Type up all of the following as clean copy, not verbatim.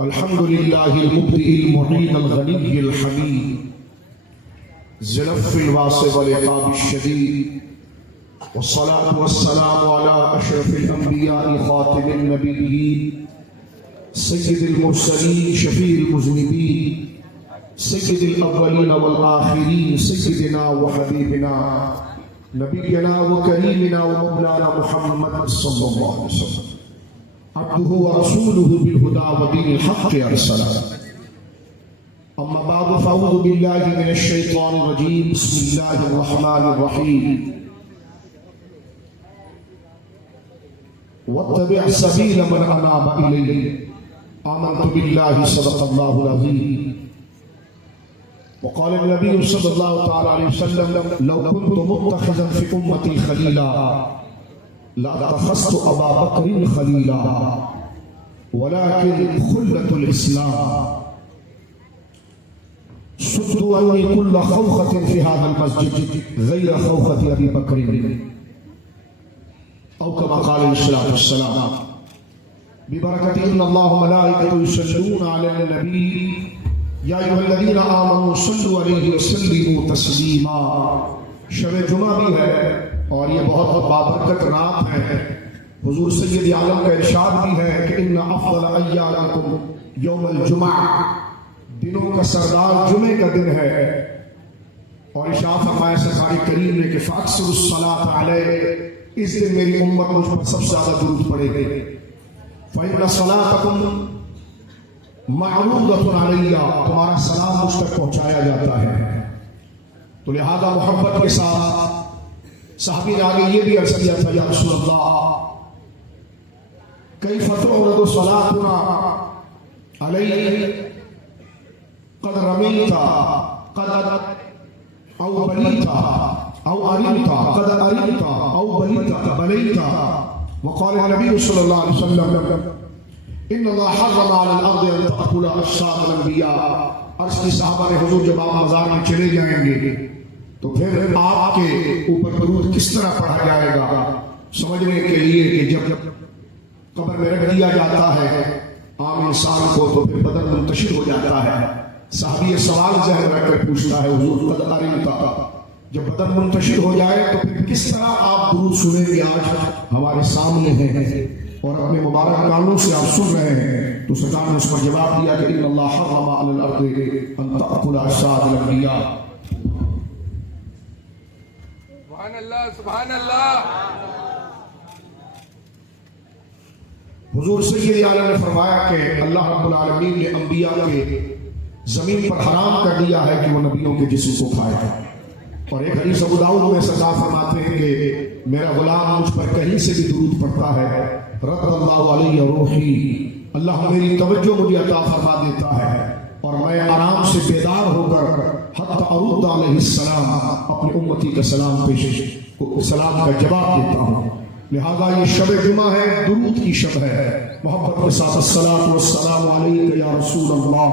الحمد لله المبدئ المعيد الغني الحميد ذي العفو الواسع والعقاب الشديد، والصلاة والسلام على أشرف الأنبياء خاتم النبيين سيد المرسلين شفيع المذنبين سيد الأولين والآخرين سيدنا وحبيبنا نبينا وكريمنا ومولانا محمد صلى الله عليه وسلم عبده ورسوله بالهدى ودين الحق أرسله. أما بعد فأعوذ بالله من الشيطان الرجيم. بسم الله الرحمن الرحيم. واتبع سبيل من أناب إليه آمنت بالله صدق الله العظيم. وقال النبي صلى الله تعالى عليه وسلم لو كنت متخذا في أمتي خليلا لاتخذت أبا بكر خليلا ولكن خلة الإسلام سدوا عني كل خوخة في هذا المسجد غير خوخة أبي بكر أو كما قال عليه الصلاة والسلام. ببركة إن الله وملائكته يصلون على النبي یا ایھا الذین آمنوا صلوا علیہ وسلموا تسلیما. شب جمعہ بھی ہے اور یہ بہت بابرکت رات ہے. حضور سید عالم کا ارشاد بھی ہے کہ ان افضل ایامکم یوم الجمعہ، دنوں کا سردار جمعے کا دن ہے. اور ارشاد فرمایا سرکار کریم نے کہ فاکثروا الصلاۃ علیہ، اس دن میری امت مجھ پر سب سے زیادہ درود پڑھے گی. فإن صلاتکم معروضۃ علیہ، تمہارا سلام مجھ تک پہنچایا جاتا ہے. تو لہذا محبت کے ساتھ صحابی نے آگے یہ بھی عرض کیا تھا یا رسول اللہ کیف تعرض صلاتنا علیہ قد رمیت قد او بلیت او ارمت قد ارمت او بلیت. وقال النبی صلی اللہ علیہ وسلم ان اللہ حرم علی الارض ان تأکل اجساد الانبیاء. عرض کی صحابہ نے حضور جب آپ مزار میں چلے جائیں گے تو پھر آپ کے اوپر درود کس طرح پڑھا جائے گا، سمجھنے کے لیے کہ جب قبر میں رکھ دیا جاتا ہے عام انسان کو تو پھر بدن منتشر ہو جاتا ہے. صحابی یہ سوال ذہن رکھ کر پوچھتا ہے حضور قد ارمت، جب بدن منتشر ہو جائے تو پھر کس طرح آپ درود سنیں گے؟ آج ہمارے سامنے ہیں اور اپنے مبارک کانوں سے آپ سن رہے ہیں. تو سرکار نے اس پر جواب دیا کہ ان اللہ حرم علی الارض ان تأکل اجساد الانبیاء. سبحان اللہ سبحان اللہ. حضور سید عالم نے فرمایا کہ اللہ رب العالمین نے انبیاء کے زمین پر حرام کر دیا ہے کہ وہ نبیوں کے جسم کو کھائے. اور ایک حدیث ابو داؤد میں سرکار فرماتے ہیں کہ میرا غلام مجھ پر کہیں سے بھی درود پڑھتا ہے رد اللہ علیہ روحی، اللہ میری توجہ مجھے عطا فرما دیتا ہے اور میں آرام سے بیدار ہو کر حتی ارد علیہ السلام اپنی امتی کا سلام کا جواب دیتا ہوں. لہذا یہ شب جمعہ ہے، درود کی شب ہے. محبت کے ساتھ الصلاۃ والسلام علیک یا رسول اللہ.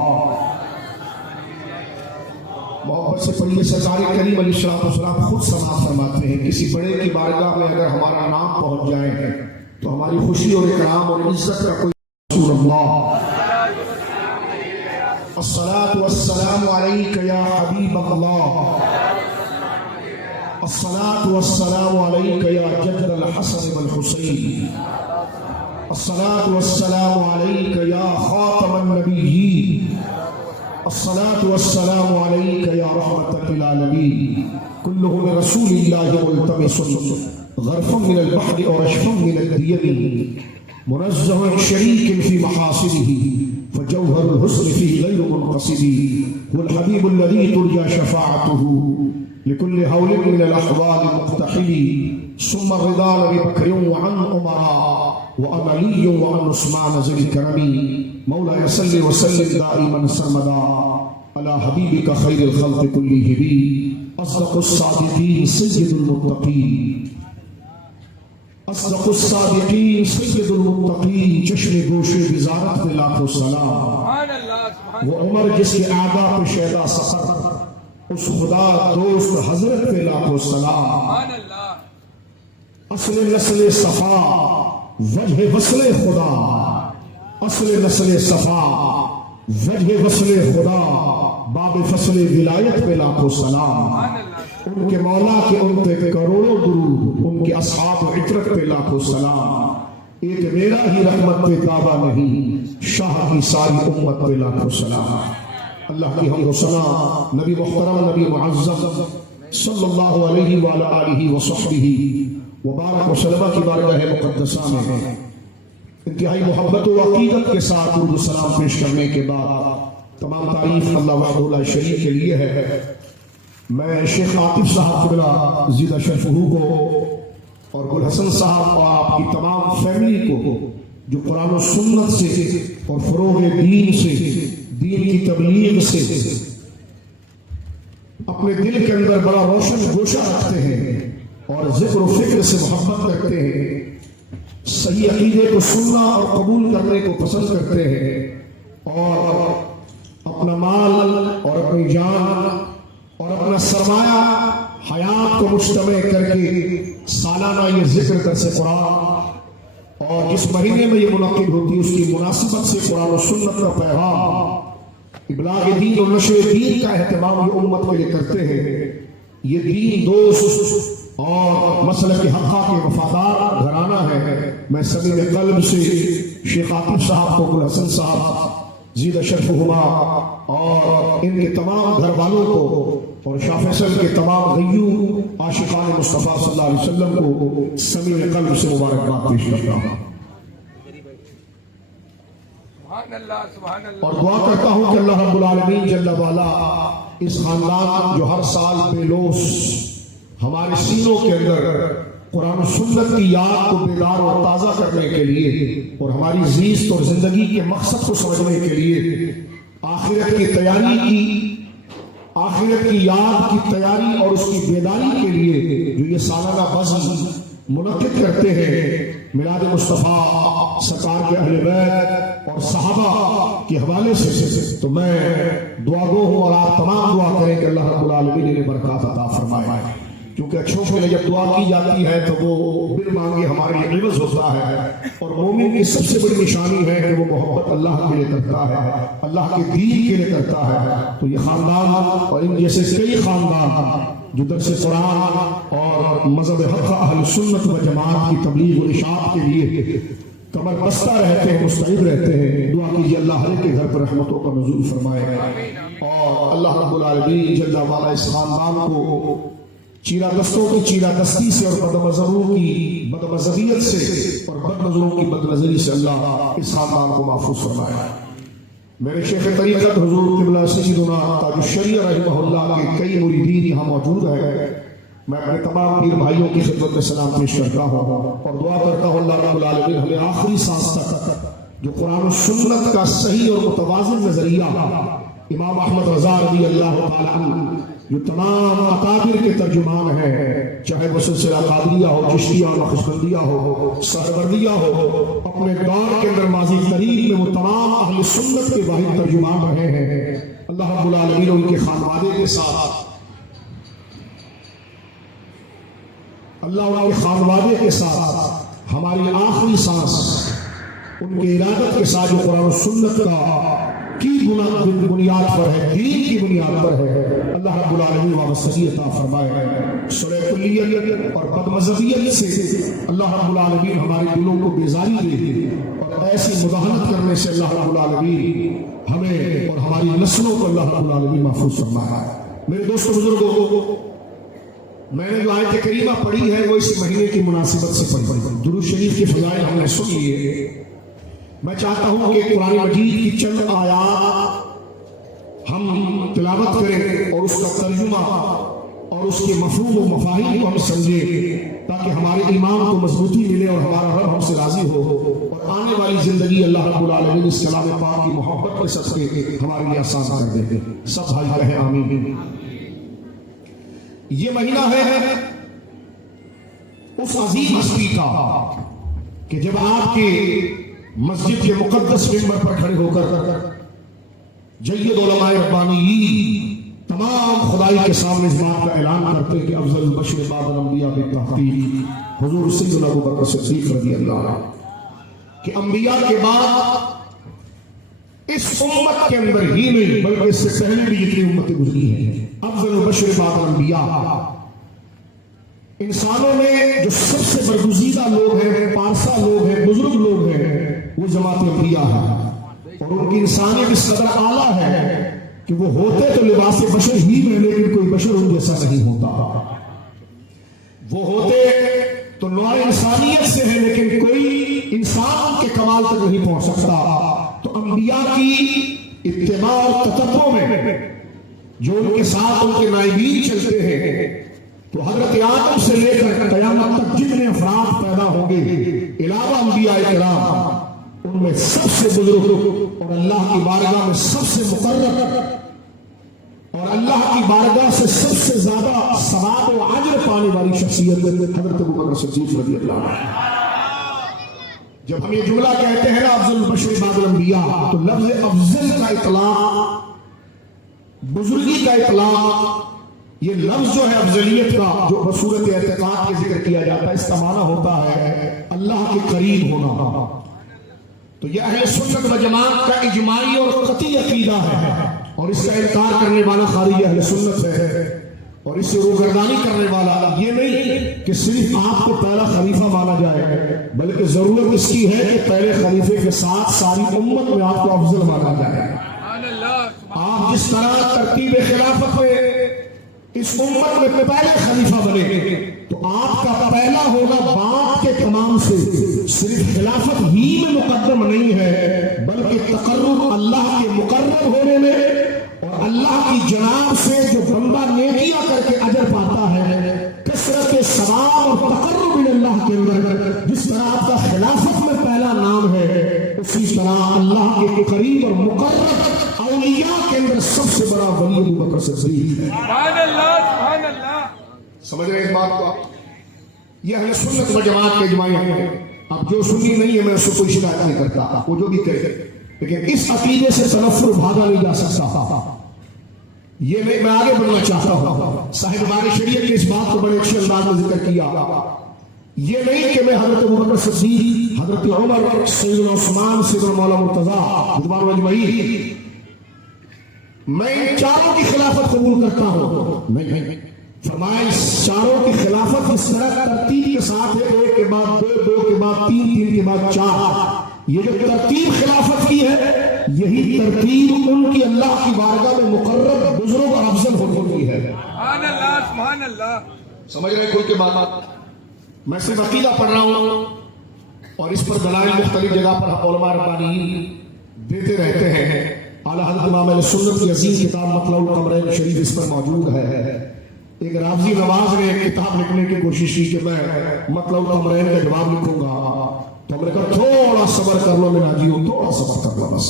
محبت سے پڑھیے. سرکار کریم علیہ السلام خود سماعت فرماتے ہیں کسی بڑے کی بارگاہ میں اگر ہمارا نام پہنچ جائے تو ہماری خوشی اور اکرام اور عزت کا کوئی رسول اللہ. الصلاۃ والسلام علیک یا حبیب اللہ، الصلاۃ والسلام علیک یا جد الحسن والحسین، الصلاۃ والسلام علیک یا خاتم النبیین، الصلاۃ والسلام علیک یا رحمۃ للعالمین. کلہ من رسول اللہ ملتمس غرف من البحر ورشف من الدیم منزہ شریک فی محاسنہ فجوہر الحسن فیہ غیر منقصد. هو الحبیب الذی ترجى شفاعته لكل هول من الاحوال مقتحل. ثم الرضا ببکر وعن عمراء وعلي وعن عثمان ذي الكرم. مولاي صل وسلم دائما سرمدا على حبيبك خير الخلق كلهم اصدق الصادقين سيد المتقين، اصدق الصادقين سيد المتقين. چشم گوش وزارت میں لاکھوں سلام. وہ عمر جس کے اعداء پہ شیدا سفر، اس خدا دوست حضرت پہ لاکھوں سلام. اصل نسل صفا وجہ وصل خدا، اصل نسل صفا وجہ وصل خدا باب فصل ولایت پہ لاکھوں سلام، ان کے مولا کے ان پہ کروڑوں درود، ان کے اصحاب و عطرت پہ لاکھوں سلام، ایک میرا ہی رحمت پہ دعویٰ نہیں، شاہ کی ساری امت پہ لاکھوں سلام۔ اللہ کی حمد و ثنا نبی محترم نبی معظم صلی اللہ علیہ وآلہ آلہ وصحبہ وبارک وسلم کی بارگاہ مقدسہ میں انتہائی محبت و عقیدت کے ساتھ درود و سلام پیش کرنے کے بعد تمام تعریف اللہ وحدہ لا شریک کے لیے ہے۔ میں شیخ عاطف صاحب قبلہ زیدہ شرفہ کو اور گل حسن صاحب اور آپ کی تمام فیملی کو جو قرآن و سنت سے اور فروغ دین سے، دین کی تبلیغ سے اپنے دل کے اندر بڑا روشن گوشہ رکھتے ہیں اور ذکر و فکر سے محبت رکھتے ہیں، صحیح عقیدے کو سننا اور قبول کرنے کو پسند کرتے ہیں، اور اپنا مال اور اپنی جان اور اپنا سرمایہ حیات کو مجتمع کر کے سالانہ یہ ذکر درس قرآن اور جس مہینے میں یہ منعقد ہوتی ہے اس کی مناسبت سے قرآن و سنت کا پیغام، ابلاغ دین اور نشر دین کا اہتمام یہ امت کے لیے کرتے ہیں۔ یہ دین دوست اور مسلک حقہ کے وفادار گھرانہ ہے۔ میں صمیم قلب سے شیخ عاطف صاحب کو، گل حسن صاحب زیدہ شرفہما اور ان کے تمام گھر والوں کو اور شاہ فیصل کے تمام غیور عاشقان مصطفیٰ صلی اللہ علیہ وسلم کو صمیم قلب سے مبارکباد پیش کرتا ہوں اور دعا کرتا ہوں کہ اللہ رب العالمین جل وعلا اس خاندان جو ہر سال بے لوث ہمارے سینوں کے اندر قرآن و سنت کی یاد کو بیدار اور تازہ کرنے کے لیے اور ہماری زیست اور زندگی کے مقصد کو سمجھنے کے لیے آخرت کی تیاری کی، آخرت کی یاد کی تیاری اور اس کی بیداری کے لیے جو یہ سالانہ بزم منعقد کرتے ہیں میلاد مصطفیٰ سرکار کے اہل بیت اور صحابہ کے حوالے سے، تو میں دعا گو ہوں اور آپ تمام دعا کریں کہ اللہ رب العالمین انہیں برکات عطا فرمائے، کیونکہ اچھوں کے لیے جب دعا کی جاتی ہے تو وہ بن مانگے ہمارے لیے عوض ہوتا ہے، اور مومن کی سب سے بڑی نشانی ہے کہ وہ محبت اللہ کے لیے کرتا ہے، اللہ کے دین کے لیے کرتا ہے۔ تو یہ خاندان اور ان جیسے کئی خاندان جو درس قرآن اور مذہب حق اہل سنت و جماعت کی تبلیغ و اشاعت کے لیے کمر بستہ رہتے ہیں، مستعد رہتے ہیں، دعا کیجیے اللہ ہر کے گھر پر رحمتوں کا نزول فرمائے اور اللہ رب العالمین جل وعلا اس خاندان کو چیرہ دستوں کی چیرہ دستی سے اور بدمزروں کی بدمزریت سے اور بدنظروں کی بدنظری سے اللہ اس خاندان کو محفوظ فرمائے۔ میرے شیخ طریقت حضور قبلہ سیدنا تاج الشریعہ رحمہ اللہ کے کئی مریدین یہاں موجود ہیں، میں اپنے تمام پیر بھائیوں کی خدمت میں سلام پیش کرتا ہوں اور دعا کرتا ہوں اللہ رب العالمین ہمیں آخری سانس تک جو قرآن و سنت کا صحیح اور متوازن نظریہ امام احمد رضا رضی اللہ تعالی عنہ جو تمام اکابر کے ترجمان ہیں، چاہے وہ سلسلہ قادریہ ہو، چشتیہ ہو، نقشبندیہ ہو، سہروردیہ ہو، اپنے دور کے اندر ماضی قریب میں وہ تمام اہل سنت کے واحد ترجمان رہے ہیں، اللہ رب العالمین ان کے خانوادے کے ساتھ اللہ ان کے خانوادے کے ساتھ ہماری آخری سانس ان کے ارادت کے ساتھ جو قرآن و سنت کا کی بنیاد پر ہے، دین کی بنیاد پر ہے، اللہ رب العالمین وابستگی عطا فرمائے، صلح کلیت اور بدمذہبیت سے اللہ رب العالمین ہمارے دلوں کو بیزاری دے اور ایسی مداہنت کرنے سے اللہ رب العالمین ہمیں اور ہماری نسلوں کو اللہ رب العالمین محفوظ فرمائے۔ میرے دوستو بزرگوں، میں نے جو آیت کریمہ پڑھی ہے وہ اس مہینے کی مناسبت سے پڑھی، درود شریف کے فضائل ہم نے سن لیے۔ میں چاہتا ہوں کہ قرآن مجید کی چند آیات ہم تلاوت کریں اور اس کا ترجمہ اور اس کے مفہوم و مفاہیم کو ہم سمجھیں تاکہ ہمارے ایمان کو مضبوطی ملے اور ہمارا رب ہم سے راضی ہو اور آنے والی زندگی اللہ رب العالمین اس کلام پاک کی محبت کے صدقے ہمارے لیے آسان کر دے۔ سب بھائی کہیں آمین۔ یہ مہینہ ہے اس عظیم ہستی کا کہ جب آپ کے مسجد کے مقدس ممبر پر کھڑے ہو کر جید علماء ربانیین تمام خدائی کے سامنے اس بات کا اعلان کرتے کہ افضل البشر بعد الانبیاء بالتحقیق حضور سیدنا ابو بکر صدیق رضی اللہ عنہ کہ انبیاء کے بعد اس امت کے اندر ہی نہیں بلکہ اس سے پہلے بھی جتنی امتیں گزری ہیں، افضل البشر بعد الانبیاء، انسانوں میں جو سب سے برگزیدہ لوگ ہیں، پارسا لوگ ہیں، بزرگ لوگ ہیں، وہ جماعت انبیاء ہے، اور ان کی انسانیت اس قدر اعلیٰ ہے کہ وہ ہوتے تو لباس بشر ہی میں، لیکن کوئی بشر ان جیسا نہیں ہوتا، وہ ہوتے تو نوع انسانیت سے ہے لیکن کوئی انسان کے کمال تک نہیں پہنچ سکتا۔ تو انبیاء کی اتباع اور تتبع میں جو ان کے ساتھ ان کے نائبین چلتے ہیں، تو حضرت آدم سے لے کر قیامت تک جتنے افراد پیدا ہوں گے علاوہ انبیاء کرام، ان میں سب سے بزرگ اور اللہ کی بارگاہ میں سب سے مقرب اور اللہ کی بارگاہ سے سب سے زیادہ ثواب و اجر پانے والی شخصیت حضرت ابوبکر صدیق رضی اللہ عنہ۔ جب ہم یہ جملہ کہتے ہیں نا افضل البشر بعد الانبیاء، تو لفظ افضل کا اطلاق، بزرگی کا اطلاق، یہ لفظ جو ہے افضلیت کا جو بصورت اعتقاد کے ذکر کیا جاتا ہے، اس کا معنی ہوتا ہے اللہ کے قریب ہونا۔ تو یہ اہل سنت و جماعت کا اجماعی اور قطعی عقیدہ ہے، اور اس کا انکار کرنے والا خارج اہل سنت ہے، اور اس سے روگردانی کرنے والا یہ نہیں کہ صرف آپ کو پہلا خلیفہ مانا جائے، بلکہ ضرورت اس کی ہے کہ پہلے خلیفے کے ساتھ ساری امت میں آپ کو افضل مانا جائے۔ آپ جس طرح ترتیب خلافت میں اس امت میں پہلے خلیفہ بنے، تو آپ کا پہلا ہونا باپ کے تمام سے صرف خلافت ہی میں مقدم نہیں ہے، بلکہ تقرب اللہ کے مقرب ہونے میں، اور اللہ کی جناب سے جو بندہ نیکیاں کر کے اجر پاتا ہے، کثرت ثواب اور تقرب اللہ کے اندر جس طرح آپ کا خلافت میں پہلا نام ہے، اسی طرح اللہ کے قریب اور مقرب اولیاء کے اندر سب سے بڑا ولی ابوبکر صدیق ہے۔ سبحان اللہ، سبحان اللہ۔ سمجھ رہے ہیں اس بات کو آپ؟ یہ اہل سنت و جماعت کے اجماعی ہے۔ اب جو سنی نہیں ہے میں اس کو کوئی شکایت نہیں کرتا، وہ جو بھی کہے، لیکن اس عقیدے سے تنفر بھاگا نہیں جا سکتا۔ یہ نہیں، میں آگے بڑھنا چاہتا ہوں۔ صاحب بار شریعت نے اس بات کو بڑے اچھے انداز میں ذکر کیا۔ یہ نہیں کہ میں حضرت ابوبکر صدیق، حضرت عمر، سیدنا عثمان، سیدنا مولا مرتضیٰ رضوان اجمعین، میں ان چاروں کی خلافت قبول کرتا ہوں، نہیں، فرمایا اس چاروں کی خلافت اس طرح ترتیب کے ساتھ ہے، ایک کے بعد دو، دو کے بعد تین، تین کے بعد چار۔ یہ جو ترتیب خلافت کی ہے، یہی ترتیب ان کی اللہ کی بارگاہ میں مقرب، بزرگ اور افضل ہونے کی ہے۔ سبحان اللہ، سبحان اللہ۔ سمجھ رہے کھل کے بات؟ میں صرف عقیدہ پڑھ رہا ہوں، اور اس پر دلائل مختلف جگہ پر علماء ربانی دیتے رہتے ہیں۔ اعلیٰ حضرت امام اہل سنت کی عظیم کتاب مطلع القمرین شریف اس پر موجود ہے۔ ایک رافضی نواز نے ایک کتاب لکھنے کی کوشش کی کہ میں مطلع القمرین کا جواب لکھوں گا، تو ہم نے کہا تھوڑا صبر کر لو میرا جیو، تھوڑا صبر کر لو بس،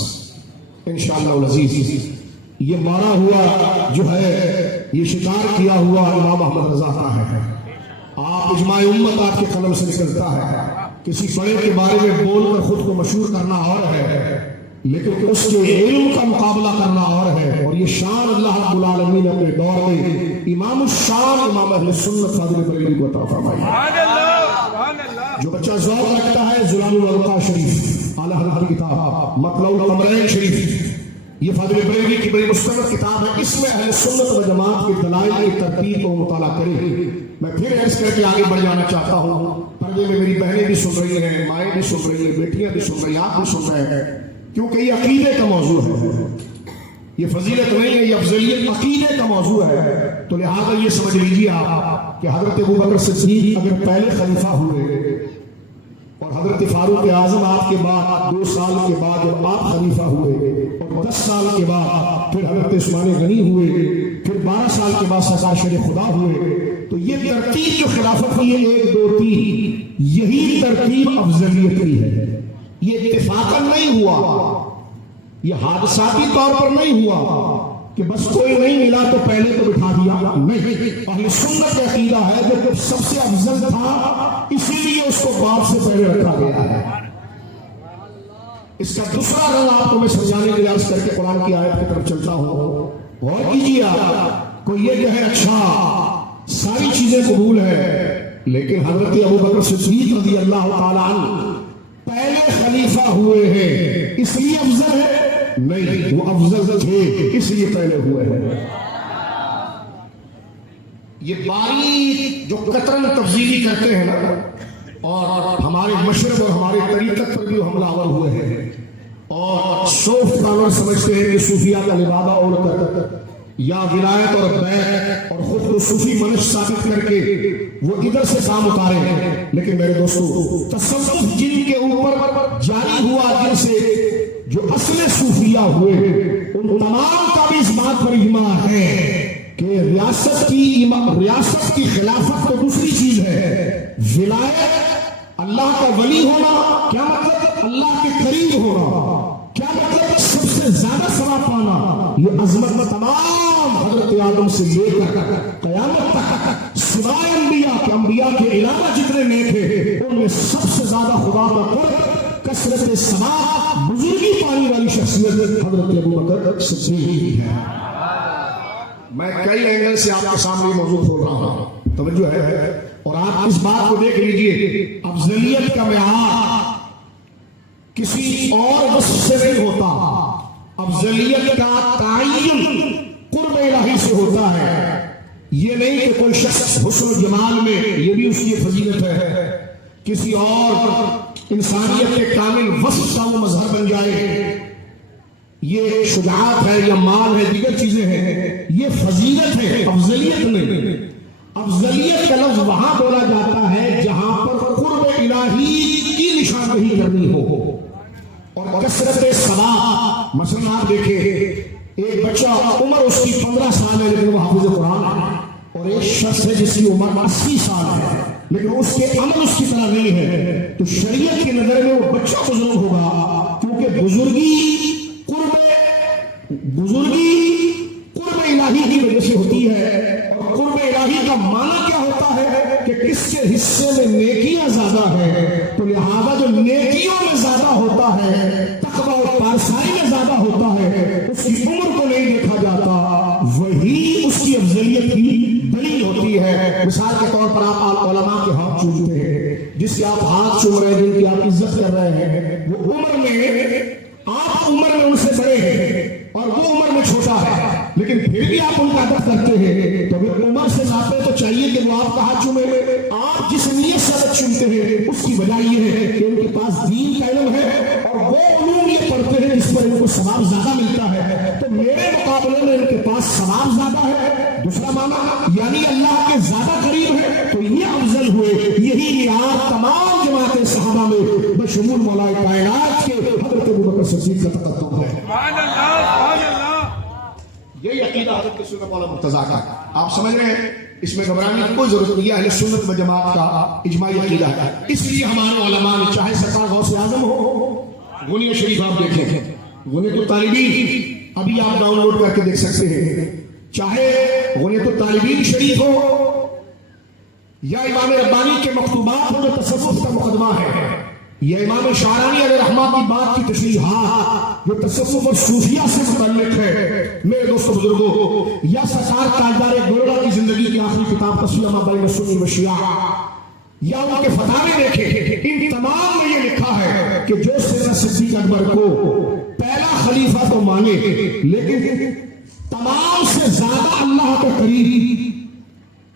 انشاءاللہ العزیز۔ یہ مارا ہوا جو ہے، یہ شکار کیا ہوا امام احمد رضا کا ہے۔ آپ اجماع امت آپ کے قلم سے نکلتا ہے۔ کسی بڑے کے بارے میں بول کر خود کو مشہور کرنا اور ہے، لیکن اس کے علم کا مقابلہ کرنا اور ہے، اور یہ شان اللہ رب العالمین اپنے دور میں امام الشان امام اہل سنت فاضل بریلوی کو عطا فرمائی۔ سبحان اللہ، سبحان اللہ۔ جو بچہ ذوق رکھتا ہے، ظلال الورقا شریف اعلیٰ حضرت کی کتاب مطلع القمرین شریف، یہ فاضل بریلوی کی بڑی مستند کتاب ہے، اس میں اہل سنت و جماعت کی دلائل کی ترتیب کو مطالعہ کرے۔ میں پھر عرض کر کے آگے بڑھ جانا چاہتا ہوں، پردے میں میری بہنیں بھی سن رہی ہیں، مائیں بھی سن رہی ہیں، بیٹیاں بھی سن رہی ہیں، آپ بھی سن رہے ہیں، کیونکہ یہ عقیدے کا موضوع ہے، یہ فضیلت نہیں ہے، یہ افضلیت عقیدے کا موضوع ہے۔ تو لہٰذا یہ سمجھ لیجیے آپ کہ حضرت ابوبکر صدیق اگر پہلے خلیفہ ہوئے، اور حضرت فاروق اعظم آپ کے بعد 2 سال کے بعد جب آپ خلیفہ ہوئے، اور 10 سال کے بعد پھر حضرت عثمان غنی ہوئے، پھر 12 سال کے بعد سرکار شیر خدا ہوئے، تو یہ ترتیب جو خلافت کی ہے 1 2 3، یہی ترتیب افضلیت کی ہے۔ یہ اتفاقاً نہیں ہوا، یہ حادثاتی طور پر نہیں ہوا کہ بس کوئی نہیں ملا تو پہلے تو بٹھا دیا، نہیں۔ اہل سنت کا عقیدہ ہے جو سب سے افضل تھا اسی لیے اس کو باپ سے پہلے رکھا گیا ہے۔ اس کا دوسرا رنگ آپ کو میں سمجھانے کے لیے عرض کر کے قرآن کی آیت کی طرف چلتا ہوں، غور کیجیے آپ کو، یہ جو ہے اچھا ساری چیزیں قبول ہے، لیکن حضرت ابوبکر صدیق رضی اللہ تعالیٰ عنہ پہلے خلیفہ ہوئے ہیں اس لیے افضل ہے، نہیں، وہ افضل تھے اس لیے پہلے ہوئے ہیں۔ یہ باریک جو قطرن تفضیلی کرتے ہیں نا، اور ہمارے مشرب اور ہمارے طریقت پر بھی حملہ آور ہوئے ہیں، اور سوفٹ پاور سمجھتے ہیں کہ صوفیہ کا لبادہ اوڑھ کر یا ولایت اور بیعت اور خود کو صوفی منش ثابت کر کے وہ ادھر سے کام اتارے ہیں۔ لیکن میرے دوستو، تصوف جن کے اوپر جاری ہوا، جن سے جو اصل صوفیہ ہوئے، ان تمام کا بھی اس بات پر اجماع ہے کہ ریاست کی خلافت تو دوسری چیز ہے، ولایت اللہ کا ولی ہونا کیا مطلب؟ اللہ کے قریب ہونا کیا مطلب؟ سب سے زیادہ ثواب پانا۔ یہ عظمت تمام حضرت آدم سے لے کر قیامت تک سوائے انبیاء کے، انبیاء کے علاوہ جتنے نیک ہیں، ان میں سب سے زیادہ خدا کا قرب، کثرت ثواب، بزرگی پانے والی شخصیت حضرت ابوبکر صدیق ہے۔ میں کئی اینگل سے آپ کے سامنے موضوع کھول رہا ہوں، توجہ ہے، اور آپ اس بات کو دیکھ لیجئے، افضلیت کا معیار کسی اور وصف سے نہیں ہوتا، افضلیت کا تعین قرب الہی سے ہوتا ہے۔ یہ نہیں کہ کوئی شخص حسن و جمال میں، یہ بھی اس کی فضیلت ہے، کسی اور انسانیت کے کامل وصف کا وہ مظہر بن جائے، یہ شجاعت ہے یا مال ہے، دیگر چیزیں ہیں، یہ فضیلت ہے، افضلیت نہیں۔ افضلیت کا لفظ وہاں بولا جاتا ہے جہاں پر قرب الہی کی نشاندہی کرنی ہو اور کثرت ثواب۔ مثلا آپ دیکھیں، ایک بچہ عمر اس کی 15 سال ہے لیکن وہ حافظ قرآن ہے، اور ایک شخص ہے جس کی عمر 80 سال ہے لیکن اس کے عمل اس کی طرح نہیں ہے، تو شریعت کی نظر میں وہ بچہ بزرگ ہوگا، کیونکہ بزرگی قرب الہی کی وجہ سے ہوتی ہے۔ اور قرب الہی کا معنی کیا ہوتا ہے کہ کس کے حصے میں نیکیاں زیادہ ہے، تو لہذا جو نیکیوں میں زیادہ ہوتا ہے، تقوی اور پارسائی میں زیادہ ہوتا ہے، اس کی عمر کو نہیں دیکھا جاتا، وہی اس کی افضلیت کی دلیل ہوتی ہے۔ مثال کے طور پر آپ علماء کے ہاتھ چومتے ہیں، جس کے آپ ہاتھ چوم رہے ہیں، جن کی آپ عزت کر رہے ہیں، وہ عمر میں، آپ عمر میں ان سے بڑے ہیں اور وہ عمر میں چھوٹا ہے، لیکن پھر بھی آپ ان کا ادب کرتے ہیں، تو اگر عمر سے ناپے تو چاہیے کہ وہ آپ کا ہاتھ چومے۔ آپ جس نیت سے ادب چومتے ہیں اس کی وجہ یہ ہے کہ ان کے پاس دین کا علم ہے اور وہ علوم یہ پڑھتے ہیں جس پر ان کو ثواب زیادہ ملتا ہے، تو میرے مقابلے میں ان کے پاس ثواب زیادہ ہے۔ دوسرا معنی یعنی اللہ کے زیادہ قریب ہے، تو یہ افضل ہوئے۔ یہی معیار تمام جماعت صحابہ میں بشمول مولا کائنات کے حضرت ابوبکر صدیق کا تقدم ہے۔ سبحان اللہ، سبحان اللہ۔ یہی عقیدہ حضرت سنت والا مرتضیٰ کا، آپ سمجھ رہے ہیں، اس میں گھبرانے کی کوئی ضرورت نہیں ہے، اہل سنت و جماعت کا اجماعی عقیدہ ہے۔ اس لیے ہمارے علماء نے، چاہے سرکار غوث اعظم ہو، غنیہ شریف آپ دیکھیں، غنیۃ الطالبین ابھی آپ ڈاؤن لوڈ کر کے دیکھ سکتے ہیں، چاہے غنیۃ الطالبین شریف ہو یا امام ربانی کے مکتوبات ہو جو تصوف کا مقدمہ ہے، یا امام شعرانی علیہ رحمہ کی بات کی تشریحات جو تصوف اور صوفیہ سے متعلق ہے، میرے دوستو بزرگوں، یا سرکار تاجدار گولڑا کی زندگی کی آخری کتاب تصفیہ ما بین السنی و شیعہ، یا ان کے فتاوے دیکھیں، ان تمام میں یہ لکھا ہے کہ جو سیدنا صدیق اکبر کو پہلا خلیفہ تو مانے، لیکن تمام سے زیادہ اللہ کے قریب،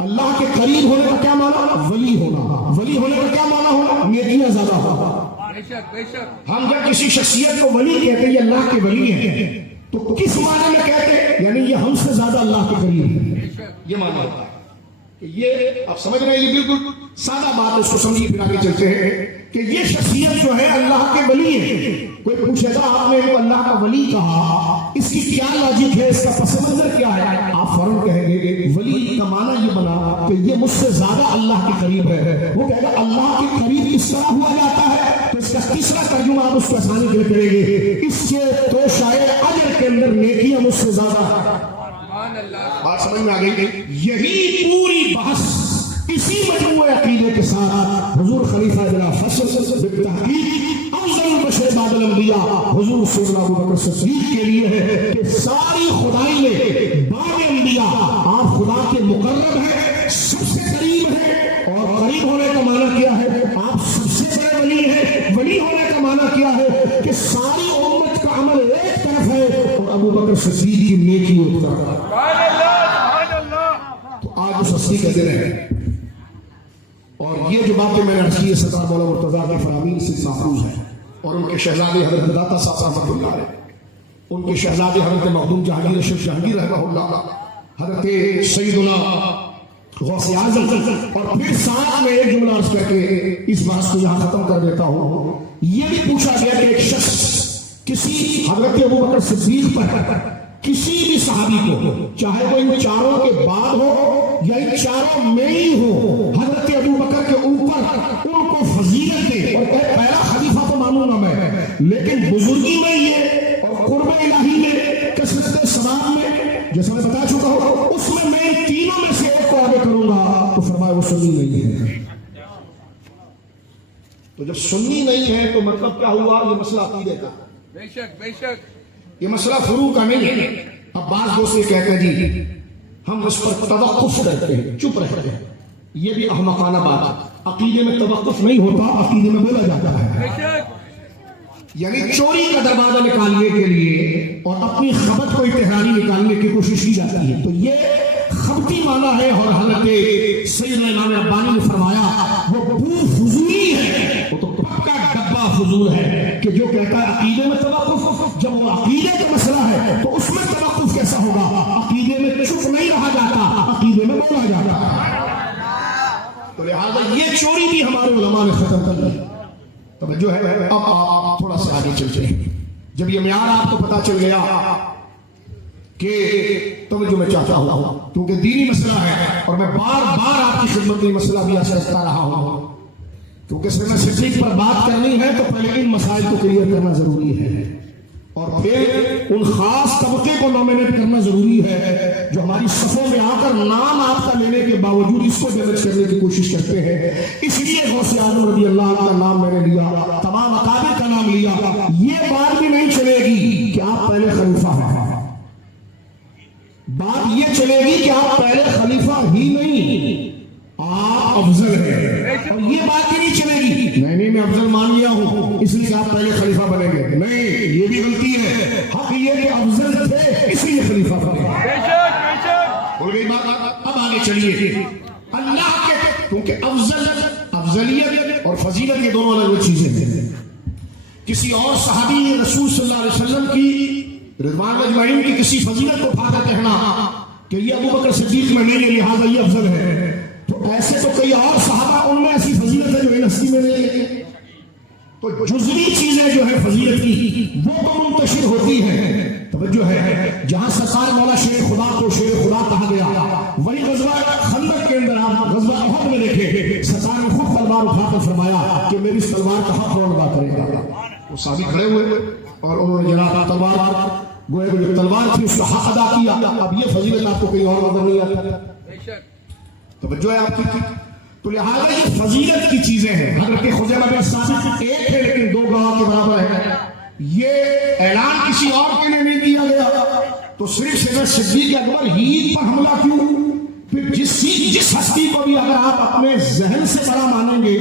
اللہ کے قریب ہونے کا کیا معنی؟ ولی ہونا۔ ولی ہونے کا کیا معنی ہونا؟ نیکیاں زیادہ ہونا۔ بے شک، بے شک۔ ہم جب کسی شخصیت کو ولی کہتے ہیں، یہ اللہ کے ولی ہیں، تو کس معنی میں کہتے ہیں؟ یعنی یہ ہم سے زیادہ اللہ کے قریب ہیں، یہ معنی ہوتا ہے۔ یہ آپ سمجھ رہے ہیں، یہ بالکل سادہ بات ہے، اس کو سمجھیے پھر آگے چلتے ہیں کہ یہ شخصیت جو ہے اللہ کے ولی ہے۔ کوئی پوچھے گا آپ نے ان کو اللہ کا ولی کہا، اس کی کیا لاجک ہے، اس کا پس منظر کیا ہے؟ آپ فوراً کہیں گے ولی کا معنی یہ بنا کہ یہ مجھ سے زیادہ اللہ کے قریب ہے۔ وہ کہے گا اللہ کے قریب کس طرح ہوا جاتا ہے، تو اس کا تیسرا ترجمہ آپ اس کو آسانی کے لیے کریں گے، اس کے تو شاید اجر کے اندر نیکیاں مجھ سے زیادہ۔ بات سمجھ میں آ گئی؟ یہی پوری بحث اسی مجموعہ عقیدے کے ساتھ حضور خلیفہ بلا فصل بالتحقیق افضل البشر بعد الانبیاء حضور سیدنا ابوبکر صدیق کے لیے ہے کہ ساری خدائی میں بعد انبیاء آپ خدا کے مقرب ہیں، سب سے قریب ہیں، اور قریب ہونے کا معنی کیا ہے؟ آپ سب سے بڑے ولی ہیں۔ ولی ہونے کا معنی کیا ہے کہ ساری امت کا عمل ایک طرف ہے بکر صدیق کی نیکی ہوتا ہے. سبحان اللہ سبحان اللہ. تو آج اس ہستی کا دن ہے، اور یہ جو باتیں میں نے عرض کی سطح مولانا مرتضیٰ کے فرامین سے محفوظ ہے، اور ان کے شہزادے حضرت داتا صاحب رحمۃ اللہ علیہ، ان کے شہزادے حضرت مخدوم جہانگیر اشرف جہانگیر رحمہ اللہ، حضرت سیدنا غوث اعظم، اور پھر ساتھ میں ایک جملہ عرض کر کے اس بات کو یہاں ختم کر دیتا ہوں. یہ بھی پوچھا گیا کہ ایک شخص کسی حضرت ابوبکر صدیق پر کسی بھی صحابی کو، چاہے وہ ان چاروں کے بعد ہو یا ان چاروں میں ہی ہو، حضرت ابوبکر کے اوپر ان کو فضیلت دے، اور پہلا خلیفہ تو مانوں گا میں، لیکن بزرگی میں یہ اور قرب الہی میں کثرت ثواب میں جیسا میں بتا چکا ہوں، اس میں میں ان تینوں میں سے ایک کو آگے کروں گا. تو فرمایا وہ سنی نہیں ہے. تو جب سنی نہیں ہے تو مطلب کیا ہوا؟ یہ مسئلہ عقیدے کا، بے شک بے شک. یہ مسئلہ فروع کا نہیں ہے. اب بعض دوست یہ کہتے ہیں جی ہم اس پر توقف کرتے ہیں، چپ رہتے ہیں، یہ بھی احمقانہ بات ہے. عقیدے میں توقف نہیں ہوتا، عقیدے میں بولا جاتا ہے. بے شک. یعنی چوری کا دروازہ نکالنے کے لیے اور اپنی خبر کو اتحادی نکالنے کی کوشش کی جاتی ہے. تو یہ خبتی معنی ہے، اور حضرت سیدنا امام ربانی نے فرمایا وہ بو فضولی ہے، وہ تو پکا ڈبہ فضول ہے کہ جو کہتا ہے عقیدے میں توقف. جب وہ عقیدے کا مسئلہ ہے تو اس میں توقف کیسا ہوگا؟ عقیدے میں چپ نہیں رہا جاتا، عقیدے میں بولا جاتا. تو لہٰذا یہ چوری بھی ہمارے علماء نے ختم کر دی. توجہ ہے. اب آپ تھوڑا سا آگے چلتے ہیں. جب یہ معیار آپ کو پتا چل گیا کہ توجہ میں چاہتا ہوں کیونکہ دینی مسئلہ ہے، اور میں بار بار آپ کی خدمت میں مسئلہ بھی ایسا کرتا رہا ہوں، کیونکہ سیدنا صدیق پر بات کرنی ہے تو پہلے ان مسائل کو کلیئر کرنا ضروری ہے، اور پھر ان خاص طبقے کو نامینیٹ کرنا ضروری ہے جو ہماری صفوں میں آ کر نام آپ کا لینے کے باوجود اس کو ڈیمیج کرنے کی کوشش کرتے ہیں. اس لیے غوث اعظم رضی اللہ عنہ کا نام میں نے لیا، تمام اکابر کا نام لیا. یہ بات بھی نہیں چلے گی کہ آپ پہلے خلیفہ ہیں، بات یہ چلے گی کہ آپ پہلے خلیفہ ہی نہیں، آپ افضل ہیں. اور یہ بات بھی نہیں چلے گی نہیں میں افضل مان لیا ہوں اس لیے آپ پہلے خلیفہ بنیں گے. نہیں، یہ بھی غلطی ہے. حق یہ کہ افضل تھے اس لیے خلیفہ بنے. بے شک بے شک. ہو گئی بات. اب آگے چلیے. اللہ کے، کیونکہ افضلیت اور فضیلت یہ دونوں الگ چیزیں ہیں. کسی اور صحابی رسول صلی اللہ علیہ وسلم کی رضوان اجمعین کی کسی فضیلت کو اٹھا کر کہنا کہ یہ ابوبکر صدیق میں نہیں ہے لہٰذا یہ افضل ہے، تو ایسے تو کئی اور صحابہ ان میں ایسی فضیلت ہے جو ان ہستی میں نہیں ہے. تو جزوی چیزیں جو ہے فضیلت کی وہ تو منتشر ہوتی ہیں. توجہ ہے. جہاں سرکار مولا شیر خدا کو شیر خدا کہا گیا، وہی غزوہ خندق کے اندر آپ غزوہ احد میں دیکھے سرکار نے خود تلوار اٹھا کر فرمایا کہ میری تلوار کا حق کون ادا کرے گا. وہ صحابی کھڑے ہوئے اور انہوں نے جناب تلوار گوئے جو تلوار تھی اس کا حق ادا کیا. اب یہ فضیلت آپ کو کہیں اور نظر نہیں آتا. بے شک. توجہ ہے آپ کی. تو لہٰذا یہ فضیلت کی چیزیں ہیں. حضرت خزیمہ بن ثابت ایک ہے لیکن دو گواہ کے برابر ہے. یہ اعلان کسی اور کے لیے نہیں کیا گیا. تو صرف سیدنا صدیق اکبر ہی پر حملہ کیوں؟ پھر جس ہستی کو بھی اگر آپ اپنے ذہن سے بڑا مانیں گے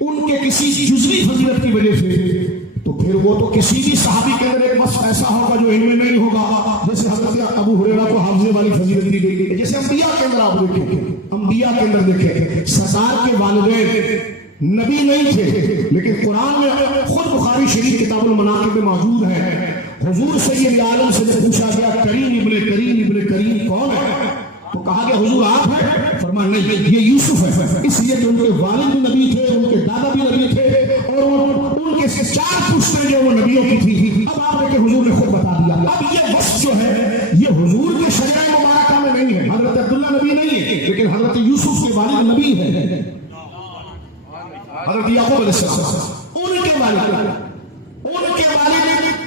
ان کے کسی جزوی فضیلت کی وجہ سے، تو پھر وہ تو کسی بھی صحابی کے اندر ایک وصف ایسا ہوگا جو ان میں نہیں ہوگا. جیسے حضرت ابو ہریرہ کو حافظے والی فضیلت دی گئی ہے. جیسے انبیاء کے اندر آپ دیکھیں، انبیاء کے اندر دیکھیں سرکار کے والدین نبی نہیں تھے لیکن قرآن میں خود بخاری شریف کتاب المناقب میں موجود ہے. حضور سید عالم سے پوچھا گیا کریم ابن کریم کون ہے؟ تو کہا گیا حضور آپ ہیں؟ فرمایا نہیں یہ یوسف ہے. اس لیے کہ ان کے والد بھی نبی تھے، ان کے دادا بھی نبی تھے، اور ان کے 4 پشتیں جو وہ نبیوں کی تھی. اب آپ نے کہ حضور نے خود بتا دیا. اب یہ وصف جو ہے یہ حضور کے شجرہ مبارکہ میں نہیں ہے. حضرت عبداللہ نبی نہیں ہے لیکن حضرت یوسف کے والد نبی ہے. حضرت یعقوب علیہ السلام ان کے والد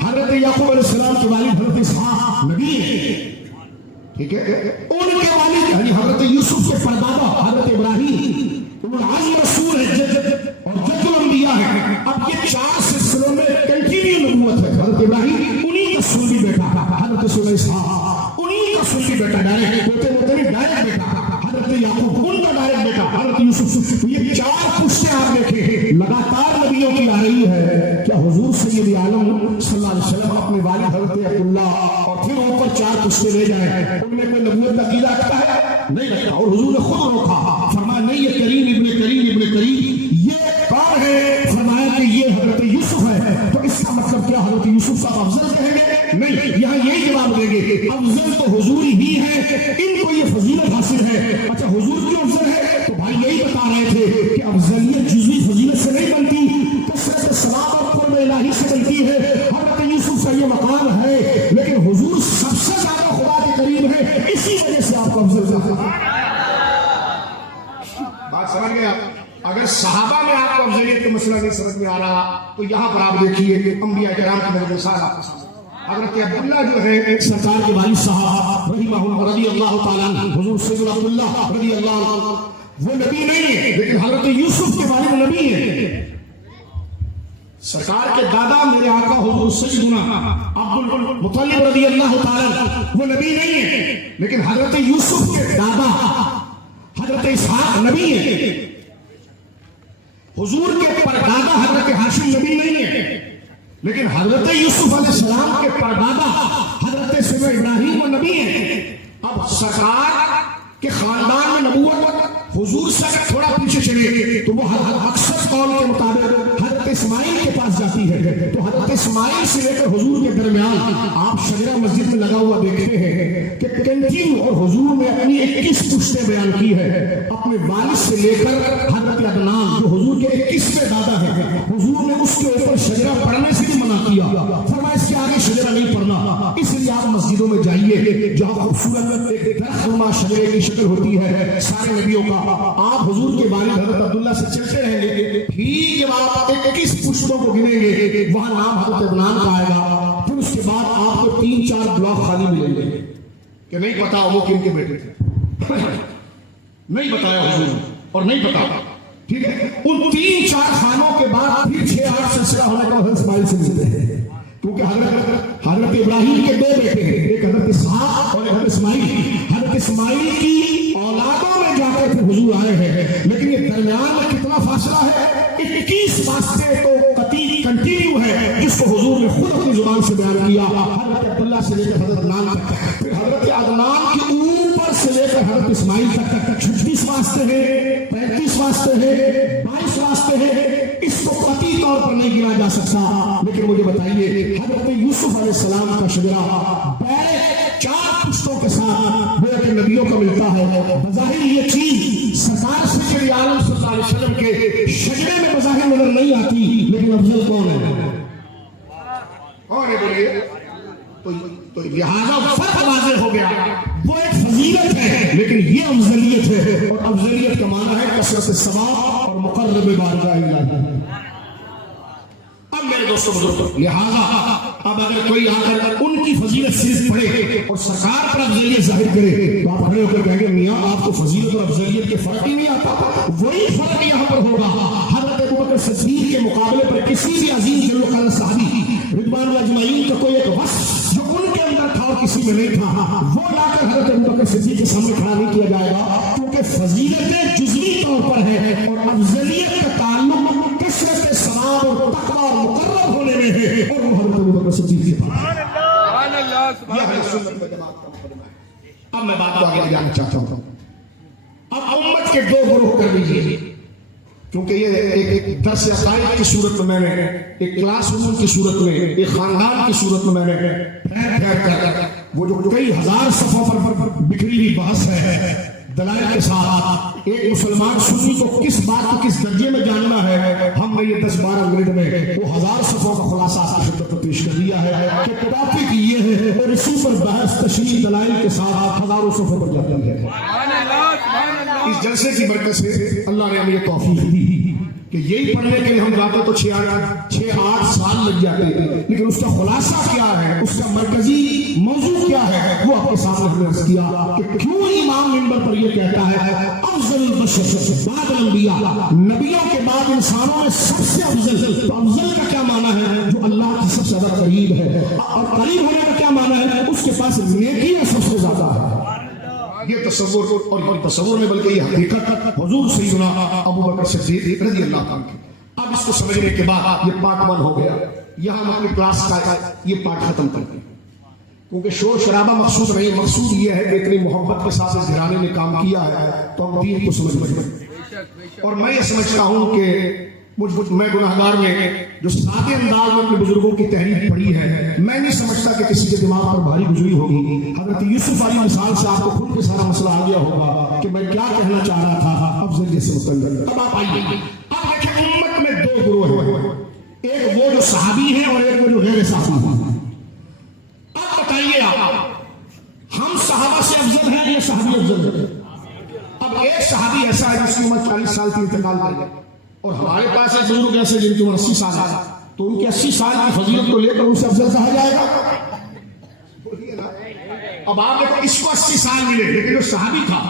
حضرت یعقوب علیہ السلام کے والد حضرت اسحاق نبی ہے. ٹھیک ہے. ان کے والد یعنی حضرت یوسف کے پردادا حضرت ابراہیم عظم رسول ہے، جد اور جد الانبیاء ہے. اب یہ 4 سلسلوں میں کنٹینیو نبوت ہے. حضرت ابراہیم انہی کا سنی بیٹا، حضرت اسحاق انہی کا سنی بیٹا، ڈائریکٹ ڈائریکٹ بیٹا. حضرت یعقوب ان کا ڈائریکٹ بیٹا، حضرت یوسف. یہ 4 پشتیں آپ دیکھیں لگاتار نبیوں کی آ رہی ہے. کیا حضور سید عالم صلی اللہ علیہ وسلم اپنے اپنے والد حضرت عبداللہ اور پھر اوپر 4 پشتے لے جائیں، ان میں کوئی نبوت کا عقیدہ رکھتا ہے؟ نہیں رکھتا. اور حضور نے خود روکا، فرمایا نہیں یہ کریم ابن کریم یہ کون ہے؟ فرمایا کہ یہ حضرت یوسف ہے. تو اس کا مطلب کیا حضرت یوسف صاحب افضل کہیں گے؟ نہیں، یہاں یہی جواب دیں گے افضل تو حضور ہی ہے، ان کو یہ فضیلت حاصل ہے. اچھا حضور کیوں افضل ہے؟ تو بھائی یہی بتا رہے تھے کہ افضلیت جزوی فضیلت سے نہیں بنتی، کثرت ثواب اور قرب الہی سے بنتی ہے. حضرت یوسف کا یہ مقام ہے، لیکن حضور سب سے زیادہ خدا کے قریب ہے، اسی وجہ سے آپ کو افضل کہا. بات سمجھ گئے آپ؟ اگر صحابہ میں آپ کو افضلیت کا مسئلہ نہیں سمجھ میں آ رہا تو یہاں پر آپ دیکھیے انبیاء کرام کی نظر مثال آپ کے سامنے. حضرت عبداللہ جو ہے سرکار کے والد صاحب رحمہ اللہ رضی اللہ تعالیٰ عنہ، حضور سید عبداللہ رضی اللہ عنہ وہ نبی نہیں ہے، لیکن حضرت یوسف کے والد نبی ہے. سرکار کے دادا میرے آقا حضور سیدنا عبد المطلب رضی اللہ تعالیٰ وہ نبی نہیں ہے، لیکن حضرت یوسف کے دادا حضرت اسحاق نبی ہے. حضور کے پردادا حضرت ہاشم نبی نہیں ہے، لیکن حضرت یوسف علیہ السلام کے پردادا حضرت سیدنا ابراہیم وہ نبی ہے. اب سرکار کے خاندان میں نبوت حضور سے اگر تھوڑا پیچھے چلے تو وہ اکثر قول کے مطابق حضرت اسماعیل کے پاس جاتی ہے. تو حضرت اسماعیل سے لے کر حضور کے درمیان آپ شجرہ مسجد میں لگا ہوا دیکھتے ہیں کہ کنٹینیو، اور حضور نے اپنی 21 پشتیں بیان کی ہے اپنے والد سے لے کر حضرت عدنان جو حضور کے 21ویں دادا ہے. حضور نے اس کے اوپر شجرہ پڑھنے سے بھی منع کیا، فرمایا اس کے آگے شجرہ نہیں پڑھنا. اس لیے آپ مسجدوں میں جائیے جہاں خوبصورت ایک درخت نما شجرے کی شکل ہوتی ہے سارے نبیوں کا، آپ حضور کے والد حضرت عبداللہ سے چلتے رہیں گے، ٹھیک جب آپ 21 پشتوں کو گنیں گے وہاں نام حضرت عدنان کا آئے گا. پھر اس کے بعد آپ کو 3-4 بلاک خالی ملیں گے کہ نہیں پتا وہ کن کے بیٹے تھے، نہیں بتایا حضور اور نہیں پتا. ٹھیک ہے، ان 3-4 خانوں کے بعد پھر 6-8 سلسلہ ہونے کا حضرت اسماعیل سے ملتے ہیں، کیونکہ حضرت ابراہیم کے 2 بیٹے ہیں، ایک حضرت اسحاق اور ایک حضرت اسماعیل. حضرت اسماعیل کی اولادوں میں جا کر پھر حضور آئے ہیں، لیکن یہ درمیان میں کتنا فاصلہ ہے؟ 21 واسطے تو کنٹینیو ہے جس کو حضور نے خود اپنی زبان سے بیان کیا. حضرت عبداللہ سے لے کر حضرت عدنان تک، پھر حضرت عدنان کے اوپر سے لے کر حضرت اسماعیل تک 36 واسطے ہیں، 35 واسطے ہیں، 22 واسطے ہیں. اس کو قطعی طور پر نہیں گنا جا سکتا. لیکن مجھے بتائیے حضرت یوسف علیہ السلام کا شجرہ 4 پشتوں کے ساتھ میرے کے نبیوں کا ملتا ہے. بظاہر یہ چیز سرکار سید عالم صلی اللہ علیہ وسلم کے شجرے میں بظاہر نظر نہیں آتی، لیکن افضل کون ہے؟ اور بولیے تو لہذا فرق واضح ہو گیا. وہ ایک فضیلت ہے لیکن یہ افضلیت ہے، اور افضلیت کا معنی ہے کثرت ثواب اور مقرب بارگاہ الہی. اب میرے دوستوں بزرگوں، لہذا اب اگر کوئی آ کر ان کی فضیلت صرف پڑھے اور سرکار پر افضلیت ظاہر کرے تو آپ کھڑے ہو کر کہیں گے میاں آپ کو فضیلت اور افضلیت کے فرق ہی نہیں آتا. وہی فرق یہاں پر ہوگا. حضرت ابوبکر صدیق کے مقابلے پر کسی بھی عظیم جلیل القدر صحابی رضوان اللہ اجمعین کا کوئی ایک وصف جو ان کے اندر تھا اور کسی میں نہیں تھا وہ لا کر حضرت ابوبکر صدیق کے سامنے کھڑا نہیں کیا جائے گا، کیونکہ فضیلتیں جزوی طور پر ہے اور افضلیت کا تعلق کثرت ثواب اور تقویٰ اور مقرب ہونے میں ہے، اور وہ حضرت ابوبکر صدیق کے پاس. سبحان اللہ سبحان اللہ. اب میں بات کو آگے لے جانا چاہتا ہوں. اب امت کے 2 گروہ کر لیجیے، کیونکہ یہ ایک درس عقائد کی صورت میں میں نے، ایک کلاس روم کی صورت میں، ایک خاندان کی صورت میں میں نے پھیر کر وہ جو کئی ہزار صفحوں پر بکھری ہوئی بحث ہے دلائل کے ساتھ ایک مسلمان سنی کو کس بات کو کس درجے میں جاننا ہے، ہم نے یہ 10-12 منٹ میں وہ 1000 صفحوں کا خلاصہ آپ کی خدمت میں پیش کر دیا ہے کہ ٹاپک یہ ہے، اور اسی پر بحث تشریح دلائل کے ساتھ ہزاروں صفحوں پر جاتی ہے. سبحان اللہ سبحان اللہ. اس جلسے کی برکت سے اللہ نے ہمیں یہ توفیق دی کہ یہی پڑھنے کے لیے ہم جاتے تو 6-8 سال لگ جاتے، لیکن اس کا خلاصہ کیا ہے، اس کا مرکزی موضوع کیا ہے، وہ آپ کے سامنے ہم نے عرض کیا کہ کیوں امام منبر پر یہ کہتا ہے افضل البشر بعد الانبیاء، نبیوں کے بعد انسانوں میں سب سے افضل. تو افضل کا کیا معنی ہے؟ جو اللہ کی سب سے زیادہ قریب ہے، اور قریب ہونے کا کیا معنی ہے؟ اس کے پاس نیکیاں سب سے زیادہ ہے. یہ تصور اور تصور میں بلکہ یہ حقیقت حضور سیدنا ابوبکر صدیق رضی اللہ عنہ. اب اس کو سمجھنے کے بعد یہ پارٹ 1 ہو گیا. یہاں ہم اپنی کلاس کا یہ پارٹ ختم کرتے ہیں، کیونکہ شور شرابہ مقصود نہیں، مقصود یہ ہے کہ اتنی محبت کے ساتھ اس گھرانے نے کام کیا ہے تو ہم دین کو سمجھ پائیں۔ اور میں یہ سمجھتا ہوں کہ میں گناہگار میں جو سادے انداز میں اپنے بزرگوں کی تحریر پڑھی ہے، میں نہیں سمجھتا کہ کسی کے دماغ پر بھاری گزری ہوگی۔ حضرت یوسف علیہ مثال سے آپ کو خود کے سارا مسئلہ آ گیا ہوگا کہ میں کیا کہنا چاہ رہا تھا اب ذریعے سے متعلق۔ اب آپ آئیے، اب دیکھیں امت میں دو گروہ ہیں، ایک وہ جو صحابی ہیں اور ایک وہ جو غیر صحابی ہیں۔ اب بتائیے آپ، ہم صحابہ سے افضل ہیں یا صحابی افضل ہیں؟ اب ایک صحابی ایسا ہے جس کی عمر 40 سال کی انتقال کر گئی، اور ہمارے پاس ایک بزرگ ایسے جن کی عمر 80 سال ہے، تو ان کے 80 سال کی فضیلت کو لے کر ان سے افضل کہا جائے گا؟ اب آپ دیکھو، اس کو 80 سال ملے لیکن جو صحابی تھا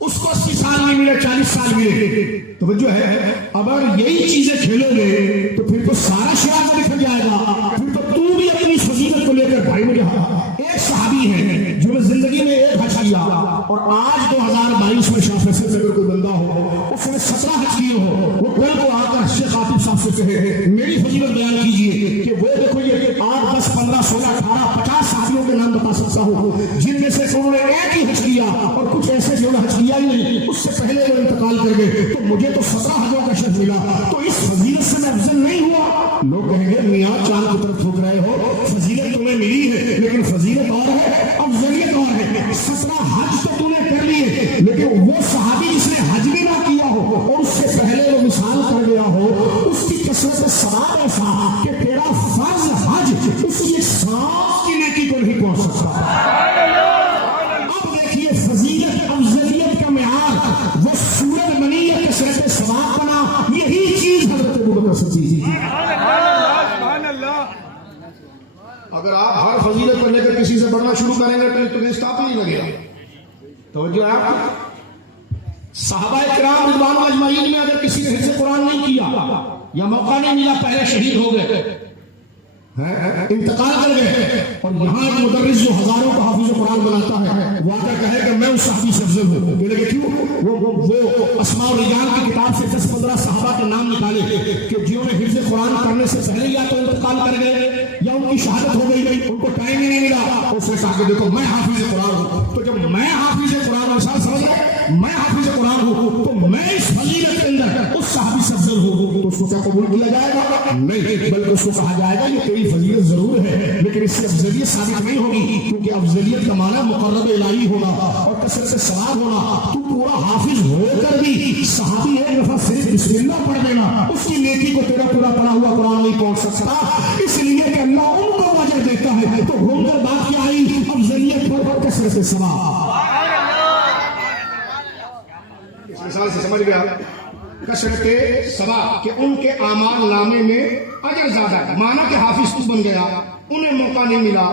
اس کو 80 سال نہیں ملے، 40 سال ملے۔ توجہ ہے، اگر یہی چیزیں کھیلو گے تو پھر تو سارا شعر نکل جائے گا، پھر تو بھی اپنی فضیلت کو لے کر بھائی مجھے ایک صحابی ہے جو میں زندگی میں ایک حج کیا، اور آج 2022 میں شاہ فیصل میں کوئی بندہ ہو اس نے 17 حج کیے ہو، وہ کل کو آ کر شیخ عاطف صاحب سے کہے میری فضیلت بیان کیجیے کہ وہ دیکھو یہ 8 10 15 16 18 50 صحابیوں کے نام بتا سکتا ہوں جن میں سے انہوں نے ایک ہی حج کیا، اور کچھ ایسے جو نے حج کیا ہی نہیں، اس سے پہلے وہ انتقال کر گئے، تو مجھے تو 17 حجوں کا شرف ملا، تو اس فضیلت سے میں افضل نہیں ہوا۔ لوگ کہیں گے میاں چاند کی طرف ٹھوک رہے ہو، فضیلت تمہیں ملی ہے لیکن فضیلت اور ہے، افضلیت اور ہے۔ 17 حج تو تم نے کر لیے، لیکن وہ صحابی جس نے حج بھی نہ کیا ہو اور اس سے پہلے وہ مثال کر گیا ہو، اس کی کثرت ثواب ایسا کہ تیرا فرض حج اس کی سانس کی نیکی کو نہیں پہنچ سکتا۔ اب دیکھیے فضیلت افضلیت کا معیار وہ سورج بنی ہے، کثرت ثواب بنا، یہی چیز حضرت ابوبکر صدیق۔ اگر آپ ہر فضیلت کو لے کر کسی سے بڑھنا شروع کریں گے تو تمہیں اسٹاپ نہیں لگے گا۔ توجہ ہے آپ، صحابہ کرام رضوان اجمعین میں اگر کسی نے حفظ قرآن نہیں کیا یا موقع نہیں ملا، پہلے شہید ہو گئے، انتقال کر گئے، اور یہاں ایک مدرس جو ہزاروں کو حافظ قرآن بناتا ہے وہ آ کر کہے کہ میں اس صحابی سے افضل ہوں، کیوں؟ وہ اسماء الرجال کی کتاب سے 10 15 صحابہ کے نام نکالے کہ جنہوں نے حفظ قرآن کرنے سے پہلے یا تو انتقال کر گئے یا ان کی شہادت ہو گئی، ان کو ٹائم ہی نہیں ملا، اس نے کہا کہ دیکھو میں حافظ قرآن ہوں، تو جب میں حافظ قرآن مثال سمجھ رہے میں حافظ قرآن ہوں تو میں اس فضیلت کے اندر اس صحابی سے افضل ہوں، تو اس کو کیا قبول کیا جائے گا؟ نہیں، بلکہ اس کو کہا جائے گا یہ تیری فضیلت ضرور ہے لیکن اس سے افضلیت ثابت نہیں ہوگی، کیونکہ افضلیت کا معنی مقرب الہی ہونا اور کثرت ثواب ہونا۔ تو پورا حافظ ہو کر بھی صحابی ایک دفعہ صرف بسم اللہ پڑھ دینا، اس کی نیکی کو تیرا پورا پڑھا ہوا قرآن نہیں پہنچ سکتا، اس لیے کہ اللہ ان کو اجر دیتا ہے۔ تو گھوم کر بات کیا آئی؟ افضلیت پر کثرت ثواب۔ اس مثال سے سمجھ گیا کثرت ثواب کہ ان کے اعمال نامے میں اجر زیادہ ہے، مانا کہ حافظ تو بن گیا، انہیں موقع نہیں ملا،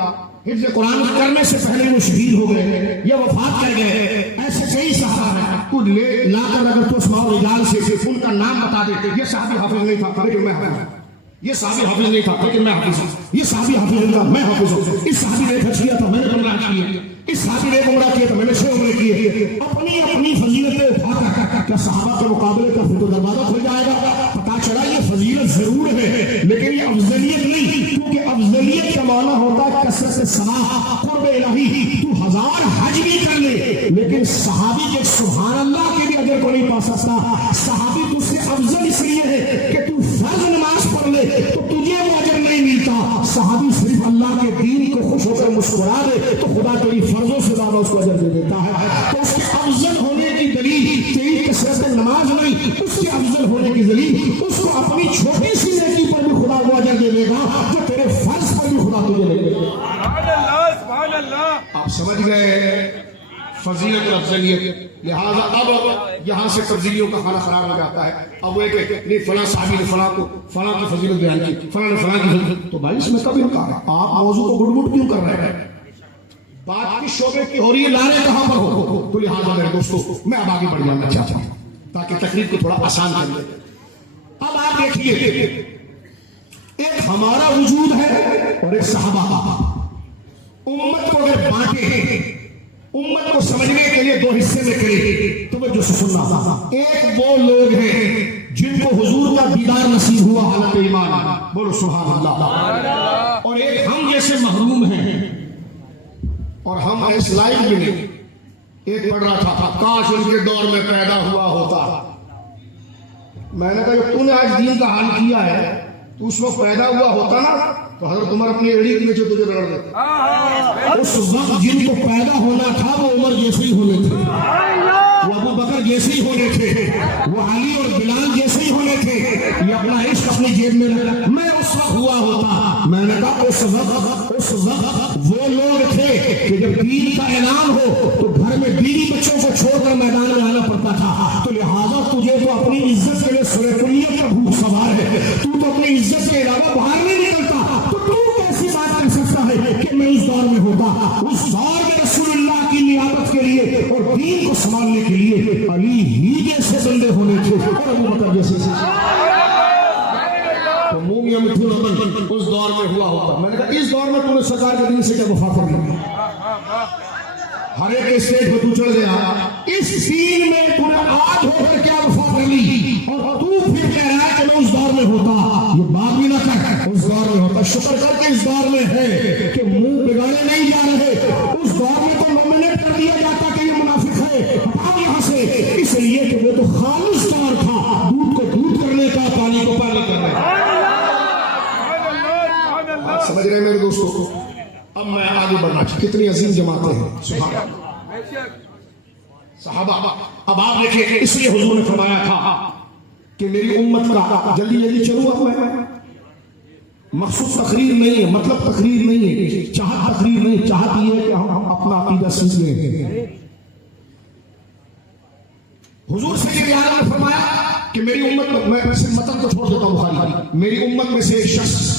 حفظ قرآن کرنے سے پہلے وہ شہید ہو گئے یا وفات کر گئے، ایسے کئی صحابہ ہیں، کچھ لے لا کر اگر تو اسماء الرجال سے ان کا نام بتا دیتے، یہ صحابی حافظ نہیں تھا لیکن میں حافظ ہوں، یہ صحابی حافظ نہیں تھا لیکن میں حافظ ہوں، یہ صحابی حافظ نہیں تھا میں حافظ ہوں، اس صحابی نے حج کیا تھا میں نے عمرہ کیا، اس صحابی نے عمرہ کیا تھا میں نے 6 عمرے کیے، اپنی اپنی فضیلتیں اٹھا کر کیا صحابہ کے مقابلے کا پھر تو دروازہ کھل جائے گا؟ پتا چلا یہ فضیلت ضرور ہے لیکن یہ افضلیت نہیں، کیونکہ افضلیت کا معنی ہوتا ہے کثرت ثواب، قرب الہی۔ تو 1000 حج بھی کر لے لیکن صحابی کے سبحان اللہ کے بھی اجر کو نہیں پا سکتا۔ صحابی تجھ سے افضل اس لیے ہے کہ تو فرض نماز پڑھ لے تو تجھے وہ اجر نہیں ملتا، صحابی صرف اللہ کے دین کو خوش ہو کر مسکرا دے تو خدا تیری فرضوں سے زیادہ اس کو اجر دے دیتا ہے۔ تو اس کے افضل ہونے کی دلیل تیری کثرت نماز نہیں، اس کے افضل ہونے کی دلیل اس کو اپنی چھوٹی سی نیکی پر بھی خدا وہ اجر دے دے گا جو تیرے فرض پر بھی خدا تجھے دے گا۔ سبحان اللہ۔ آپ سمجھ گئے فضیلت اور افضلیت، لہذا اب یہاں سے تبدیلیوں کا خانہ خراب ہو جاتا ہے۔ اب وہ کہ فلاں صحابی نے فلاں کو فلاں کی فضیلت بیان کی، فلاں نے فلاں کی فضیلت، تو بھائی اس میں کبھی کہا آپ موضوع کو گڑ گڑ کیوں کر رہے ہیں؟ بات کی شعبے کی ہو رہی ہے، لارے کہاں پر ہو؟ تو لہٰذا میرے دوستوں میں اب آگے بڑھ جانا چاہتا ہوں تاکہ تقریر کو تھوڑا آسان کر دیں۔ اب آپ دیکھیے ایک ہمارا وجود ہے اور ایک صحابہ کا۔ امت کو اگر بانٹے، امت کو سمجھنے کے لیے 2 حصے میں کرے تو وہ جو سننا، ایک وہ لوگ ہیں جن کو حضور کا دیدار نصیب ہوا حالت ایمان. بولو سبحان اللہ. اور ایک ہم جیسے محروم ہیں اور ہم اس لائق بھی نہیں. ایک پڑھ رہا تھا کاش ان کے دور میں پیدا ہوا ہوتا. میں نے کہا تو نے آج دین کا حال کیا ہے, تو اس وقت پیدا ہوا ہوتا نا تو حضرت عمر اپنی ایڑی کے نیچے تجھے رگڑ دیتے. اس وقت جن کو پیدا ہونا تھا وہ عمر جیسے ہی ہونے تھے, وہ ابو بکر جیسے ہی ہونے تھے, وہ علی اور بلال جیسے ہی ہونے تھے. یہ اپنا عشق اپنی جیب میں رکھا. میں اس وقت ہوا ہوتا. میں نے کہا اس وقت وہ لوگ تھے کہ جب دین کا اعلان ہو تو گھر میں بیوی بچوں کو چھوڑ کر میدان میں آنا پڑتا تھا. تو لہٰذا تجھے تو اپنی عزت کے لیے سورہ کلیت کا بھوک سوار ہے. تو اپنی عزت کے علاوہ باہر نہیں نکلتا. تو کیسی بات کر سکتا ہے کہ میں اس دور میں ہوتا. اس دور میں رسول اللہ کی نیابت کے لیے اور دین کو سنبھالنے کے لیے علی ہی جیسے بندے ہونے تھے اور ابو بکر جیسے. تو منہ یا مٹھی ربن اس دور میں ہوا ہوتا. میں نے کہا اس دور میں تم نے سرکار کے دین سے کیا وفا کر لی. ہر ایک اسٹیج پہ تو چڑھ گیا. اس دین میں تم نے آج ہو کر کیا وفا کر لی اور تو پھر کہہ رہا ہے کہ میں اس دور میں ہوتا. یہ بات بھی نہ کر, اس دور میں ہوتا. شکر کر کے اس دور میں ہے کہ منہ بگاڑے نہیں جا رہے. اس دور میں تو نومینیٹ کر دیا جاتا کہ یہ منافق ہے, ہٹاؤ یہاں سے. اس لیے کہ وہ تو خالص دور تھا, دودھ کو دودھ کرنے کا, پانی کو پانی کرنے کا. سمجھ رہے ہیں میرے دوستوں. اب میں آگے بڑھنا چاہتا. کتنی عظیم جماعتیں ہیں صحابہ. اب آپ دیکھیں اس لیے حضور نے فرمایا تھا کہ میری امت کا جلدی جلدی چلوں. اب میں مخصوص تقریر نہیں ہے, مطلب تقریر نہیں ہے, چاہت تقریر نہیں. چاہت یہ ہے کہ ہم اپنا عقیدہ سیکھ لیں. حضور سے یہ بیان نے فرمایا کہ میری امت میں متن کو چھوڑ دیتا ہوں بخاری. میری امت میں سے ایک شخص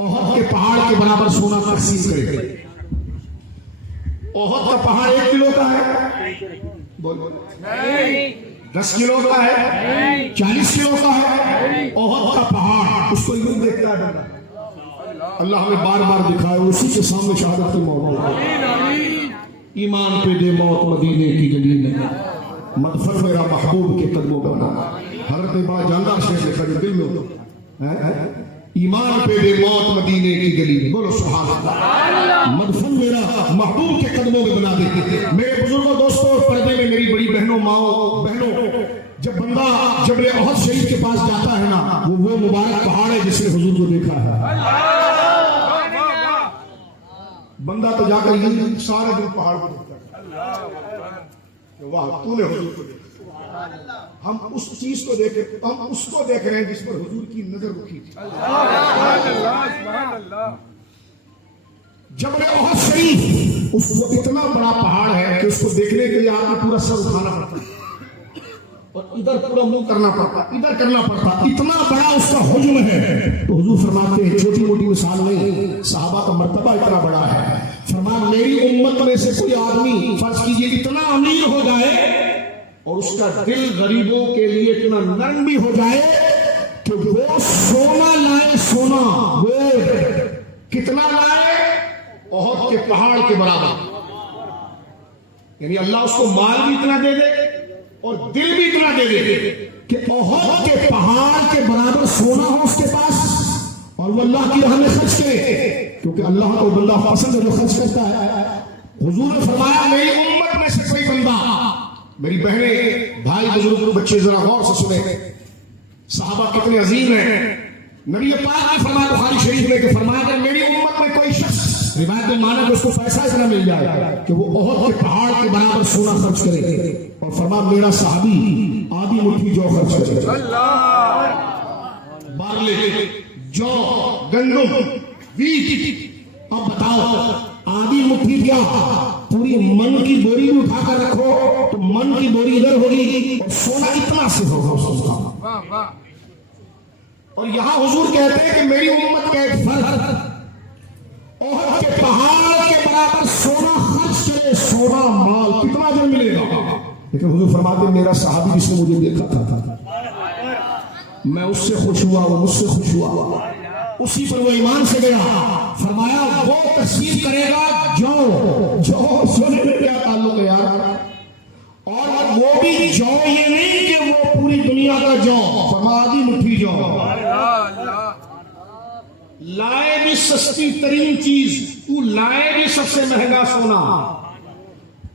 احد کے پہاڑ کے برابر سونا تقسیم کرے. احد کا پہاڑ 1 کلو کا ہے, 10 کلو کا ہے, 40 کلو کا ہے. احد کا پہاڑ اس کو یوں دیکھتا ہے. اللہ ہمیں بار بار دکھائے اسی کے سامنے شہادت کی موت. ایمان پہ دے موت مدینے کی گلی میں, مدفن میرا محبوب کے قدموں کا بنا. حضرت با جاندار شیخ لکھا جو دل میں ہو, ایمان پہ دے موت مدینے کی گلی میں. بولو سبحان اللہ. مدفن میرا محبوب کے قدموں میں بنا دے. میرے بزرگوں دوستوں پردے میں میری بڑی بہنوں ماؤں بہنوں, جب بندہ جبل احد شریف کے پاس جاتا ہے نا, وہ مبارک پہاڑ ہے جس نے حضور کو دیکھا ہے. بندہ تو جا کر یہ سارے دن پہاڑ کو دیکھتا ہے, واہ تو نے حضور کو دیکھا. ہم اس چیز کو دیکھ ہم اس کو دیکھ رہے ہیں جس پر حضور کی نظر رکھی تھی. جبل احد شریف اس کو اتنا بڑا پہاڑ ہے کہ اس کو دیکھنے کے لیے آپ کو پورا سر اٹھانا پڑتا ہے اور ادھر پورا منہ کرنا پڑتا, ادھر کرنا پڑتا. اتنا بڑا اس کا حجم ہے. تو حضور فرماتے ہیں چھوٹی موٹی مثال نہیں, صحابہ کا مرتبہ اتنا بڑا ہے. فرمایا میری امت میں سے کوئی آدمی فرض کیجئے اتنا امیر ہو جائے اور اس کا دل غریبوں کے لیے اتنا نرم بھی ہو جائے کہ وہ سونا لائے, سونا وہ کتنا لائے, احد کے پہاڑ کے برابر. یعنی اللہ اس کو مال بھی اتنا دے دے اور دل بھی اتنا دے دے کہ احد کے پہاڑ کے برابر سونا ہو اس کے پاس, اور وہ اللہ کی راہ میں خرچ کرے, کیونکہ اللہ کو بندہ پسند ہے جو خرچ کرتا ہے. حضور نے فرمایا میری امت میں سے کوئی بندہ, میری بہنیں بھائی بزرگ بچے ذرا غور سے سنیں, صحابہ کتنے عظیم ہیں. نبی پاک نے فرمایا بخاری شریف میں کہ فرمایا کہ میری امت میں کوئی شخص, روایت میں مانا کہ اس کو پیسہ اتنا مل جائے کہ وہ احد کے پہاڑ کے برابر سونا خرچ کرے, اور فرمایا میرا صحابی آدھی مٹھی جو خرچ کرے. بارلے, جو, گندم, ویٹ. اب بتاؤ آدھی مٹھی کیا, پوری من کی بوری میں اٹھا کر رکھو تو من کی بوری ادھر ہوگی اور سونا اتنا سے ہوگا اس کا. اور یہاں حضور کہتے ہیں کہ میری امت کا ایک فرد احد کے پہاڑ کے برابر سونا خرچ کرے, سونا مال کتنا جو ملے گا. لیکن حضور فرماتے ہیں میرا صحابی جس نے مجھے دیکھا تھا میں اس سے خوش ہوا, وہ مجھ سے خوش ہوا, اسی پر وہ ایمان سے گیا. فرمایا وہ تقسیم کرے گا جو سونے میں کیا تعلق ہے یار, اور وہ بھی جو یہ نہیں کہ وہ پوری دنیا کا جو, فرمایا آدھی مٹھی جو, سستی ترین چیز تو لائے بھی سب سے مہنگا سونا،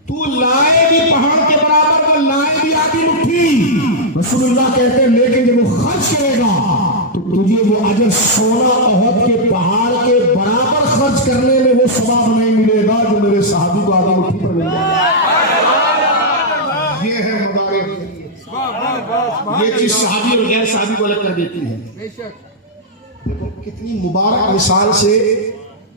تو لائے بھی پہاڑ کے برابر اور لائے بھی آدھی مٹھی، رسول اللہ کہتے ہیں لیکن جب وہ خرچ کرے گا تو تجھے وہ اجر سونا احد کے پہاڑ کے برابر خرچ کرنے میں وہ ثواب نہیں ملے گا جو میرے صحابی کو آدھی مٹھی پر مل جائے۔ یہ ہے مدارک، یہ چیز صحابی اور غیر صحابی کو الگ کر دیتی ہے۔ دیکھو کتنی مبارک مثال سے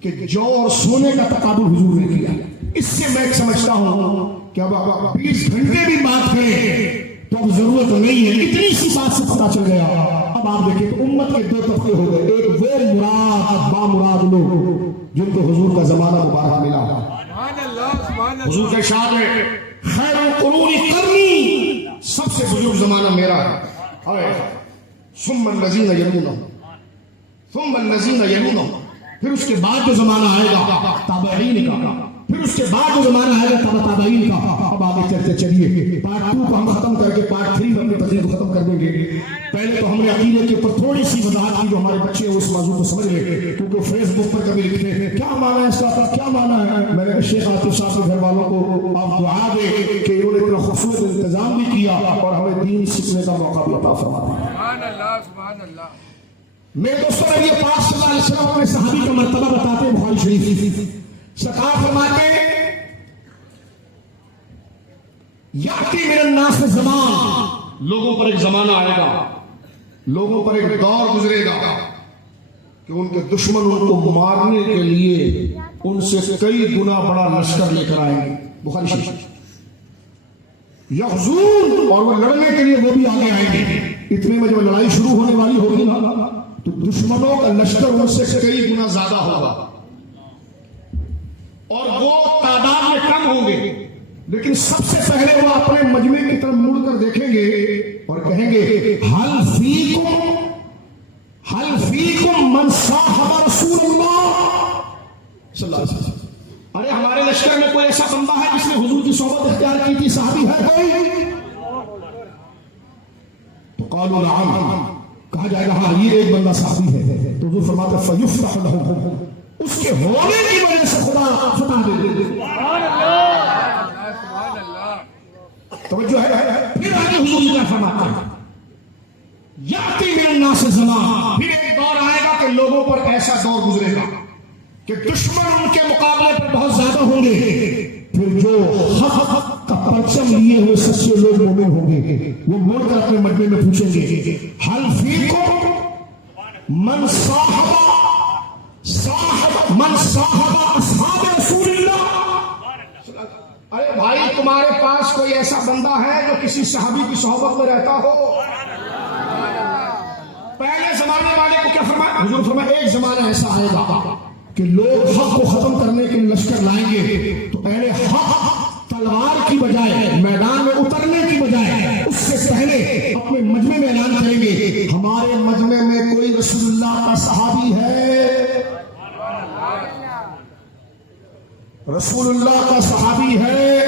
کہ جو اور سونے کا تقابل حضور نے کیا، اس سے میں سمجھتا ہوں کہ اب 20 گھنٹے بھی بات کریں تو اب ضرورت نہیں ہے، اتنی سی بات سے پتا چل گیا۔ اب آپ دیکھیں تو امت کے دو طبقے ہو گئے، ایک وہ مراد با مراد لوگ جن کو حضور کا زمانہ مبارک ملا، حضور کے ارشاد ہے خیر القرون قرنی، سب سے بزرگ زمانہ میرا ہے، ثم الذین یلونہم ثم الذین یلونہم، پھر اس کے بعد جو زمانہ آئے گا تابعین کا، پھر اس کے بعد جو زمانہ آئے گا تابعین کا۔ اب آگے چلتے چلیے، پارٹ 2 کو ہم ختم کر کے پارٹ 3 میں اپنی تقریر کو ختم کر دیں گے۔ پہلے تو ہم نے عقیدے کے اوپر تھوڑی سی وضاحت کی جو ہمارے بچے اس موضوع کو سمجھ لیں، کیونکہ فیس بک پر کبھی لکھتے ہیں کیا معنی ہے اس کا، کیا معنی ہے۔ میں نے شیخ عاطف صاحب کے گھر والوں کو آپ دعا دیں کہ انہوں نے اتنا خوبصورت انتظام بھی کیا اور ہمیں دین سیکھنے کا موقع بھی عطا فرمایا۔ سبحان اللہ سبحان اللہ۔ میرے دوستوں نے یہ پاک صلی اللہ علیہ وسلم اپنے صحابی کا مرتبہ بتاتے ہیں بخاری شریف، سرکار فرماتے ہیں یاتی من الناس زمان، لوگوں پر ایک زمانہ آئے گا، لوگوں پر ایک دور گزرے گا کہ ان کے دشمن ان کو مارنے کے لیے ان سے کئی گنا بڑا لشکر لے کر آئیں گے، بخاری شریف، یغزون، اور وہ لڑنے کے لیے وہ بھی آگے آئیں گے۔ اتنے میں جب لڑائی شروع ہونے والی ہوگی نا تو دشمنوں کا لشکر ان سے کئی گنا زیادہ ہوگا اور وہ تعداد میں کم ہوں گے، لیکن سب سے پہلے وہ اپنے مجمع کی طرف مڑ کر دیکھیں گے اور کہیں گے حل فیکم من صاحب رسول اللہ صلی اللہ علیہ وسلم، ارے ہمارے لشکر میں کوئی ایسا بندہ ہے جس نے حضور کی صحبت اختیار کی تھی، صحابی ہے کوئی؟ تو قالوا نعم، کہا جائے گا ہاں یہ ایک بندہ صحابی ہے، تو حضور فرماتے ہیں فیفتح لہ، اس کے ہونے کی وجہ سے خدا فتح دے دے۔ توجہ ہے، پھر آگے حضور کیا فرماتے ہیں یاتی من الناس زمان، پھر ایک دور آئے گا کہ لوگوں پر ایسا دور گزرے گا کہ دشمن ان کے مقابلے پر بہت زیادہ ہوں گے، پھر جو حق کا پرچم لیے ہوئے سچے لوگ مومن ہوں گے وہ مڑ کر اپنے مجمع میں پوچھیں گے حل فیکم من صاحب اصحاب رسول اللہ، ارے بھائی تمہارے پاس کوئی ایسا بندہ ہے جو کسی صحابی کی صحبت میں رہتا ہو؟ پہلے زمانے والے کو کیا فرمایا حضور؟ فرمایا ایک زمانہ ایسا آئے گا کہ لوگ حق کو ختم کرنے کے لیے لشکر لائیں گے تو اہل حق تلوار کی بجائے میدان میں اترنے کی بجائے اس سے پہلے اپنے مجمع میں اعلان کریں گے ہمارے مجمع میں کوئی رسول اللہ کا صحابی ہے، رسول اللہ کا صحابی ہے،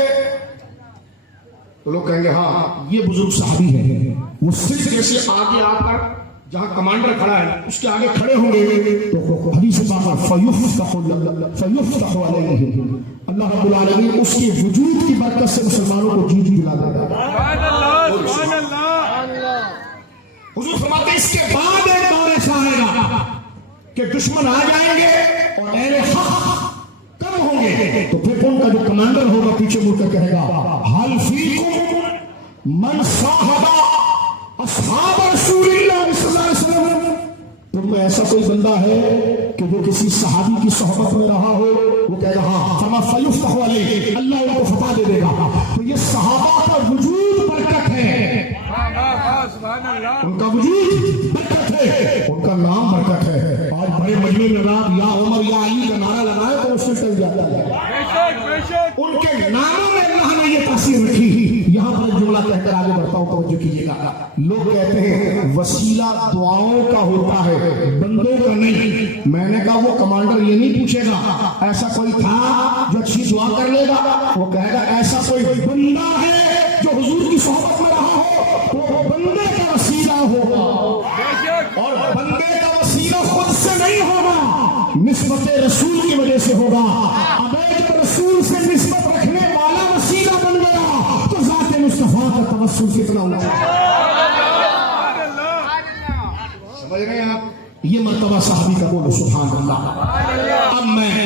تو لوگ کہیں گے ہاں یہ بزرگ صحابی ہے۔ وہ صرف جیسے آگے آ کر جہاں کمانڈر کھڑا ہے اس کے آگے کھڑے ہوں گے تو حدیث پاک فیفتح علیہ، اللہ رب العالمین اس کے وجود کی برکت سے مسلمانوں کو جیت دلا دے گا۔ سبحان اللہ سبحان اللہ۔ حضور فرماتے ہیں اس کے بعد ایک دور ایسا آئے گا کہ دشمن آ جائیں گے اور اہل حق کم ہوں گے، تو پھر ان کا جو کمانڈر ہوگا پیچھے مڑ کر کہے گا حل فیکم من صاحب اصحاب رسول اللہ صلی اللہ علیہ وسلم، تم میں ایسا کوئی بندہ ہے کہ جو کسی صحابی کی صحبت میں رہا ہو؟ وہ کہے گا ہاں، فرما فیفتح علیہ، اللہ ان کو فتح دے دے گا۔ تو یہ صحابہ کا وجود برکت ہے، سبحان اللہ، ان کا وجود برکت ہے، ان کا نام برکت ہے۔ آج بڑے مجمع میں رات یا عمر یا علی کا نعرہ لگائے تو اس سے ٹل جاتا ہے۔ ان کے ناموں میں اللہ نے یہ تاثیر رکھی۔ یہاں پر جملہ کہہ کر آگے بڑھتا ہوں، توجہ کیجیے گا۔ لوگ کہتے ہیں وسیلہ دعاؤں کا ہوتا ہے بندوں کا نہیں۔ میں نے کہا وہ کمانڈر یہ نہیں پوچھے گا ایسا کوئی تھا جو اچھی دعا کر لے گا، وہ کہے گا ایسا کوئی بندہ ہے جو حضور کی صحبت میں رہا ہو، وہ بندے کا وسیلہ ہوگا، اور بندے کا وسیلہ خود سے نہیں ہوگا، نسبت رسول کی وجہ سے ہوگا. اب جب رسول سے نسبت رکھنے والا وسیلہ بن گیا تو ذات مصطفیٰ کا توسل کتنا ہوا. سمجھ رہے ہیں آپ؟ یہ مرتبہ صحابی کا بولو سبحان اللہ. اب میں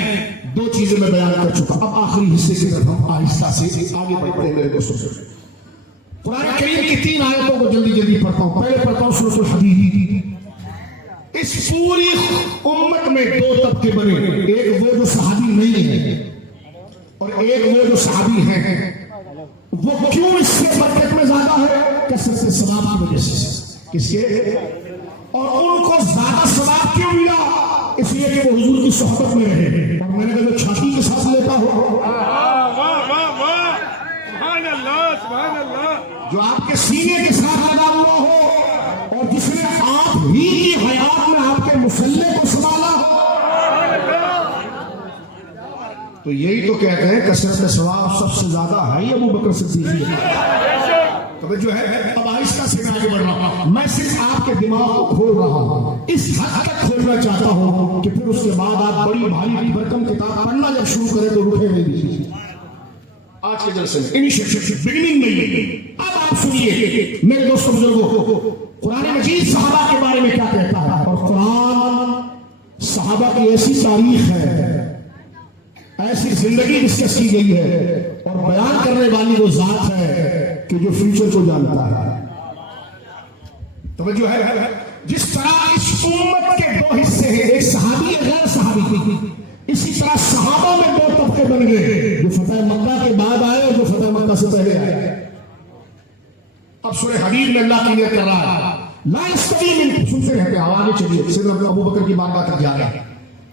دو چیزیں میں بیان کر چکا. اب آخری حصے کی طرف ہم آہستہ سے آگے بڑھتے ہیں میرے دوستوں. قرآن کریم کی 3 آیتوں کو جلدی جلدی پڑھتا ہوں. پہلے پڑھتا ہوں سورۃ الحدید. اس پوری امت میں 2 طبقے بنے. ایک وہ جو صحابی نہیں ہے اور ایک وہ جو صحابی ہیں. وہ کیوں اس سے برکت میں زیادہ ہے؟ کثرت ثواب کی وجہ سے. کس کے؟ اور ان کو زیادہ ثواب کیوں ملا؟ اس لیے کہ وہ حضور کی صحبت میں رہے. اور میں نے کہا جو چھاتی کے ساتھ لیتا ہو، جو آپ کے سینے کے ساتھ لگا ہوا ہو، اور جس نے آپ ہی کی حیات میں آپ کے مسلح کو سنبھالا ہو، تو یہی تو کہتے ہیں کثرت ثواب سب سے زیادہ ہے ابو بکر صدیق. توجہ ہے. اب آہستہ سے میں آگے بڑھ رہا ہوں. میں صرف آپ کے دماغ کو کھول رہا ہوں. اس حد تک کھولنا چاہتا ہوں کہ پھر اس کے بعد آپ بڑی بھاری بھرکم کتاب پڑھنا جب شروع کریں تو رکے نہیں. آج کے جلسے میں بگننگ میں اب آپ سنیے میرے دوستوں بزرگوں، قرآن مجید صحابہ کے بارے میں کیا کہتا ہے. اور قرآن صحابہ کی ایسی تاریخ ہے، ایسی زندگی ڈسکس کی گئی ہے، اور بیان کرنے والی وہ ذات ہے کہ جو فیوچر کو جانتا ہے. توجہ ہے. جس طرح اس امت کے 2 حصے ہیں، ایک صحابی غیر صحابی، اسی طرح صحابہ میں 2 طبقے بن گئے، جو فتح مکہ کے بعد آئے اور جو فتح مکہ سے پہلے آئے. اب سورہ حدید میں اللہ کی نیت کر رہا ہے لا یستوی منکم. سنتے رہتے آواز چلیے سیدنا ابو بکر کی بارگاہ تک جا رہے ہیں.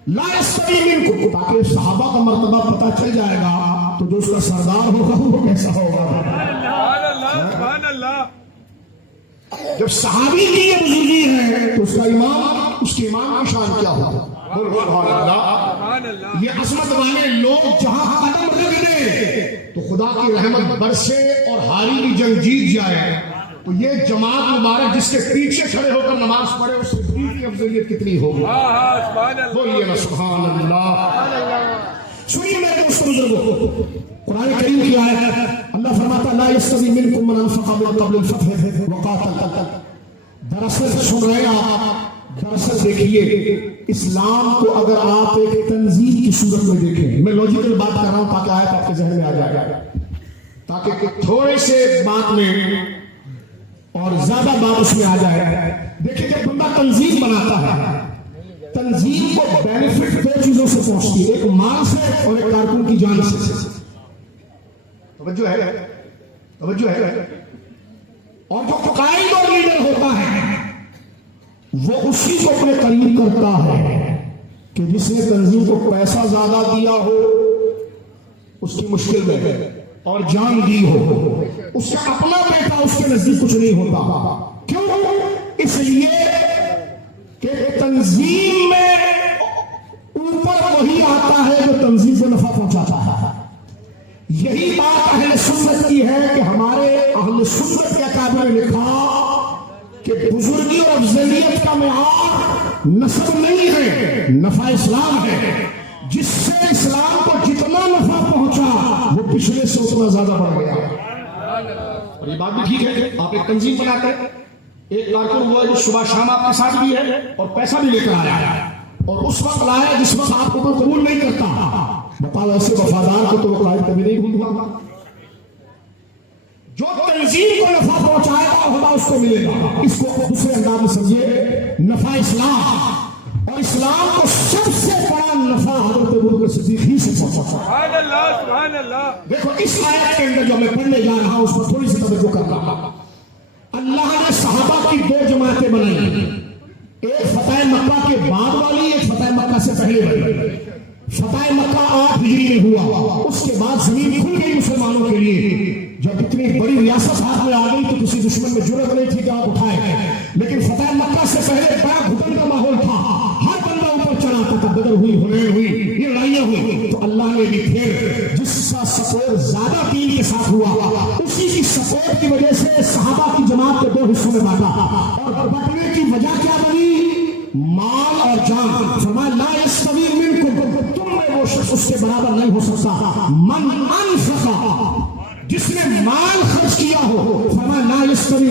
لا یستوی منکم، تاکہ صحابہ کا مرتبہ پتہ چل جائے گا تو جو اس کا سردار ہوگا وہ کیسا ہوگا. سبحان اللہ. جب صحابی کی یہ بزرگی ہے تو اس کا امام، اس کے امام کی شان کیا ہوگا. یہ عظمت والے لوگ جہاں قدم رکھ دیں تو خدا کی رحمت برسے اور ہاری کی جنگ جیت جائے. تو یہ جماعت مبارک جس کے پیچھے کھڑے ہو کر نماز پڑھے اس صدیق کی افضلیت کتنی ہوگی. بولیے نا سبحان اللہ. سنیے میرے دوستوں بزرگوں، قرآن کریم کی آیت ہے. اللہ فرماتا ہے لا یستوی منکم من انفق من قبل الفتح وقاتل. دراصل سن رہے ہیں آپ، دراصل دیکھیے اسلام کو اگر آپ ایک تنظیم کی صورت میں دیکھیں، میں لاجیکل بات کر رہا ہوں تاکہ آیت آپ کے ذہن میں آ جائے، تاکہ تھوڑے سے بات میں اور زیادہ بات اس میں آ جائے. دیکھیں جب بندہ تنظیم بناتا ہے، تنظیم کو بینیفٹ 2 چیزوں سے پہنچتی ہے، ایک مال سے اور ایک کارکن کی جان سے. توجہ ہے. اور جو قائد اور لیڈر ہوتا ہے وہ اسی کو اپنے قریب کرتا ہے کہ جس نے تنظیم کو پیسہ زیادہ دیا ہو اس کی مشکل میں اور جان دی ہو، اس کا اپنا بیٹا اس کے نزدیک کچھ نہیں ہوتا. کیوں؟ اس لیے کہ تنظیم میں اوپر وہی آتا ہے جو تنظیم کو نفع پہنچاتا ہے. یہی بات اہل سنت کی ہے کہ ہمارے اہل سنت کے اکابر نے لکھا کہ بزرگی اور افضلیت کا معیار نسب نہیں ہے، نفع اسلام ہے. جس سے اسلام کو جتنا نفع پہنچا وہ پچھلے سے اتنا زیادہ بڑھ گیا. اور یہ بات بھی ٹھیک ہے، آپ ایک تنظیم بناتے ہیں، ایک کارکن ہوا جو صبح شام آپ کے ساتھ بھی ہے اور پیسہ بھی لے کر آیا، اور اس وقت لایا جس وقت آپ کو کوئی قبول نہیں کرتا. بتاؤ ایسے وفادار کو تو وہ قائد کبھی نہیں بھولتا. جو تنظیم کو نفع پہنچائے گا خدا اس کو ملے گا. اس کو دوسرے انداز میں سمجھیے، نفع اسلام، اور اسلام کو سب سے بڑا نفع حضرت ابوبکر صدیق ہی سے پہنچا. سبحان اللہ سبحان اللہ. دیکھو اس آیت کے اندر جو میں پڑھنے جا رہا ہوں اس پر تھوڑی سی توجہ کر رہا ہوں. اللہ نے صحابہ کی 2 جماعتیں بنائی، ایک فتح مکہ کے بعد والی، ایک فتح مکہ سے پہلے والی. فتح مکہ 8 ہجری میں ہوا، اس کے بعد زمین کھل گئی مسلمانوں کے لیے. جب اتنی بڑی ریاست ہاتھ میں آ گئی تو کسی دشمن میں جرأت نہیں تھی کہ آپ اٹھائے. لیکن فتح مکہ سے پہلے بڑا گھٹن کا ماحول تھا، ہر بندہ اوپر چڑھا تھا. بدر ہوئی، حنین ہوئی، یہ لڑائیاں ہوئی، تو اللہ نے بھی پھر جس کا سپورٹ زیادہ دین کے ساتھ ہوا اسی کی سپورٹ کی وجہ سے صحابہ کی جماعت کو 2 حصوں میں بانٹا. اور بانٹنے کی وجہ کیا بنی؟ مال اور جان. فرمایا لا یستوی منکم اس کے برابر نہیں ہو سکتا. من انفق, جس نے مال خرچ کیا ہو, فرمایا لا یستوی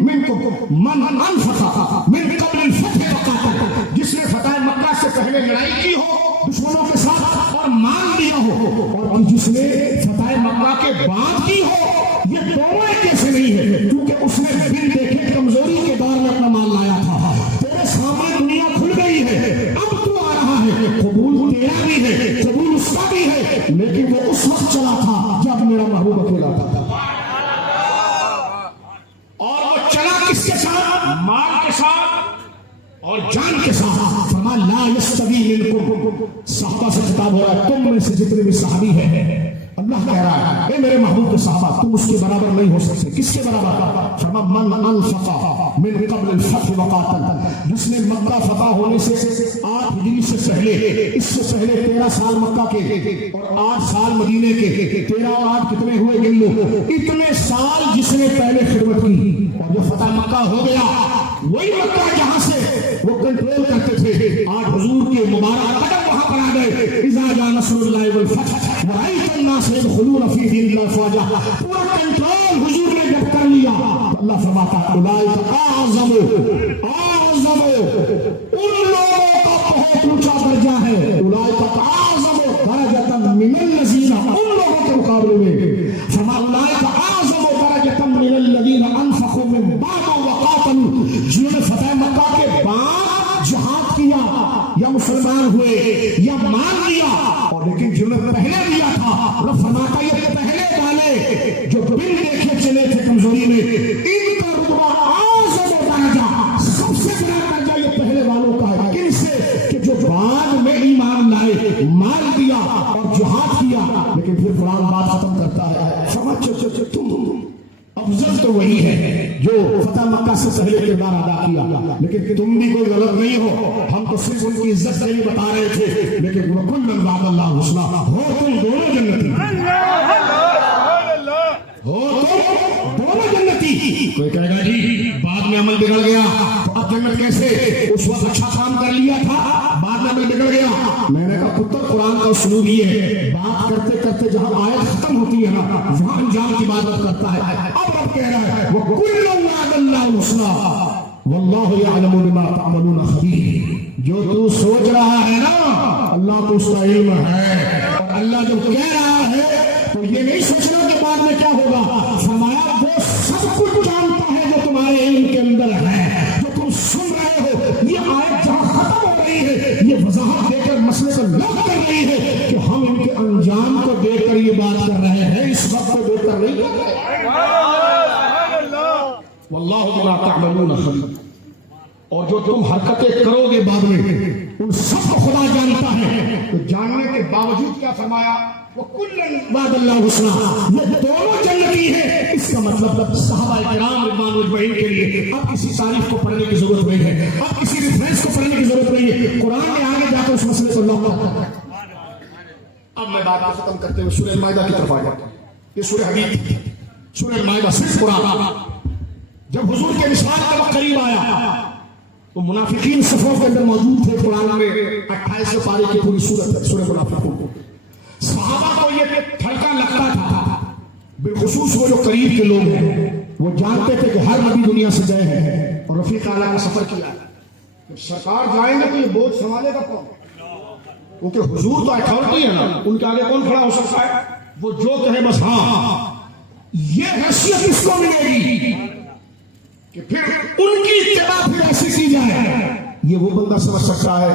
منکم من انفق من قبل الفتح وقاتل, جس نے فتح مکہ سے پہلے لڑائی کی ہو دشمنوں کے ساتھ اور مال دیا ہو, اور جس نے فتح مکہ کے بعد کی ہو. یہ دونوں ایک جیسے نہیں ہے, کیونکہ اس نے بن دیکھے کمزوری کے دور میں اپنا مال لایا تھا. تیرے سامنے دنیا کھل گئی ہے, اب تو آ رہا ہے, قبول تیرا بھی ہے, قبول اس کا بھی ہے, لیکن وہ اس وقت چلا تھا جب میرا محبوب اکیلا تھا. اور وہ چلا کس کے ساتھ؟ مال کے ساتھ اور جان کے ساتھ. فرمایا لا یستوی منکم, صحابہ سے خطاب ہو رہا ہے, تم میں سے جتنے بھی صحابی ہیں, اللہ کہہ رہا ہے اے میرے محبوب کے صحابہ تم اس کے برابر نہیں ہو سکتے. کس کے برابر؟ فرمایا من انفق من قبل الفتح وقاتل, جس نے مکہ فتح ہونے سے 8 ہجری سے پہلے, اس سے پہلے 13 سال مکہ کے اور 8 سال مدینے کے, 13 اور 8 کتنے ہوئے گن لو, اتنے سال جس نے پہلے خدمت کی, اور جو فتح مکہ ہو گیا وہی مکہ جہاں سے وہ کنٹرول کرتے تھے, آج حضور کے مبارک قدم وہاں پر آ گئے. اذا جاء نصر اللہ والفتح ورأيت الناس يدخلون في دين الله افواجا, پورا کنٹرول حضور نے جب کر لیا تو اللہ فرماتا ہے اولئک اعظم ان لوگوں کا بہت اونچا درجہ ہے, اولئک اعظم درجۃ من الذین, ان لوگوں کے مقابلے میں فرمایا اولئک اعظم درجۃ من الذین انفقوا من بعد وقاتلوا, جنہوں نے فتح مکہ کے بعد جہاد کیا یا مسلمان ہوئے یا مال دیا, اور لیکن جنہوں نے پہلے دیا تھا, رب فرماتا یہ پہلے والے جو بن دیکھے چلے تھے کمزوری میں, ان کا رتبہ اعظم درجہ, سب سے بڑا درجہ یہ پہلے والوں کا ہے. کن سے؟ کہ جو بعد میں ایمان لائے, مال دیا اور جہاد کیا. لیکن پھر قرآن بات ختم کرتا ہے, سمجھ تم افضل تو وہی ہے جو فتح مکہ سے پہلے کردار ادا کیا, لیکن تم بھی کوئی غلط نہیں ہو. ہم تو صرف ان کی عزت نہیں بتا رہے تھے, لیکن وَكُلًّا وَعَدَ اللَّهُ الْحُسْنَىٰ, ہو تم دونوں جنتی, ہو تم دونوں جنتی. کوئی کہے گا جی بعد میں عمل بگڑ گیا تو اب جنت کیسے؟ اس وقت اچھا کام کر لیا تھا, بعد میں عمل بگڑ گیا. میں نے کہا پتر قرآن کا اسلوب یہ ہے, بات کرتے کرتے جہاں آیت ختم ہوتی ہے نا وہاں انجام کی بات کرتا ہے. اب رب کہہ رہا ہے وَكُلًّا وَعَدَ اللَّهُ الْحُسْنَىٰ وَاللَّهُ يَعْلَمُ بِمَا تَعْمَلُونَ خَبِيرٌ. جو تو سوچ رہا ہے نا اللہ کو اس کا علم ہے, اور اللہ جو کہہ رہا ہے تو یہ نہیں سوچنا کہ بعد میں کیا ہوگا. فرمایا وہ سب کچھ جانتا ہے جو تمہارے علم کے اندر ہے, جو تم سن رہے ہو. یہ آیت جہاں ختم ہو رہی ہے یہ وضاحت دے کر مسئلے کو لوٹ کر رہی ہے کہ ہم ان کے انجام کو دیکھ کر یہ بات کر رہے ہیں, اس وقت کو دیکھ کر نہیں کر رہے. واللہ بما تعملون خبیر, اور جو تم حرکتیں کرو گے بعد میں ان سب کو خدا جانتا ہے. تو جاننے کے باوجود کیا فرمایا وَكُلًّا وَعَدَ اللَّهُ الْحُسْنَىٰ, یہ دونوں جنتی ہیں. اس کا مطلب صحابہ کرام رضوان اجمعین کے لیے اب کسی تاریخ کو پڑھنے کی ضرورت نہیں ہے, اب کسی ریفرنس کو پڑھنے کی ضرورت نہیں ہے. قرآن میں آگے جا کر اس مسئلے کو لوٹ کرتا ہے. اب میں بات ختم کرتے ہوئے سورہ مائدہ کی طرف آ جاتا ہوں. یہ سورہ حدید, سورہ مائدہ صرف قرآن. جب حضور کے وصال کا وقت قریب آیا تو منافقین صفوں کے اندر موجود تھے. قرآن میں 28 پارے کی پوری سورت سورہ منافقون. صحابہ کو یہ تھلکا لگتا تھا, بالخصوص وہ جو قریب کے لوگ ہیں وہ جانتے تھے کہ ہر نبی دنیا سے گئے ہیں اور رفیق اعلیٰ کا سفر کیا ہے. جب سرکار جائیں گے تو یہ بوجھ سنبھالے گا کون؟ کیونکہ حضور تو اتھارٹی ہے نا, ان کے آگے کون کھڑا ہو سکتا ہے؟ وہ جو کہے بس ہاں. یہ حیثیت اس کو ملے گی کہ پھر ان کی اتباع پھر ایسی کی جائے. یہ وہ بندہ سمجھ سکتا ہے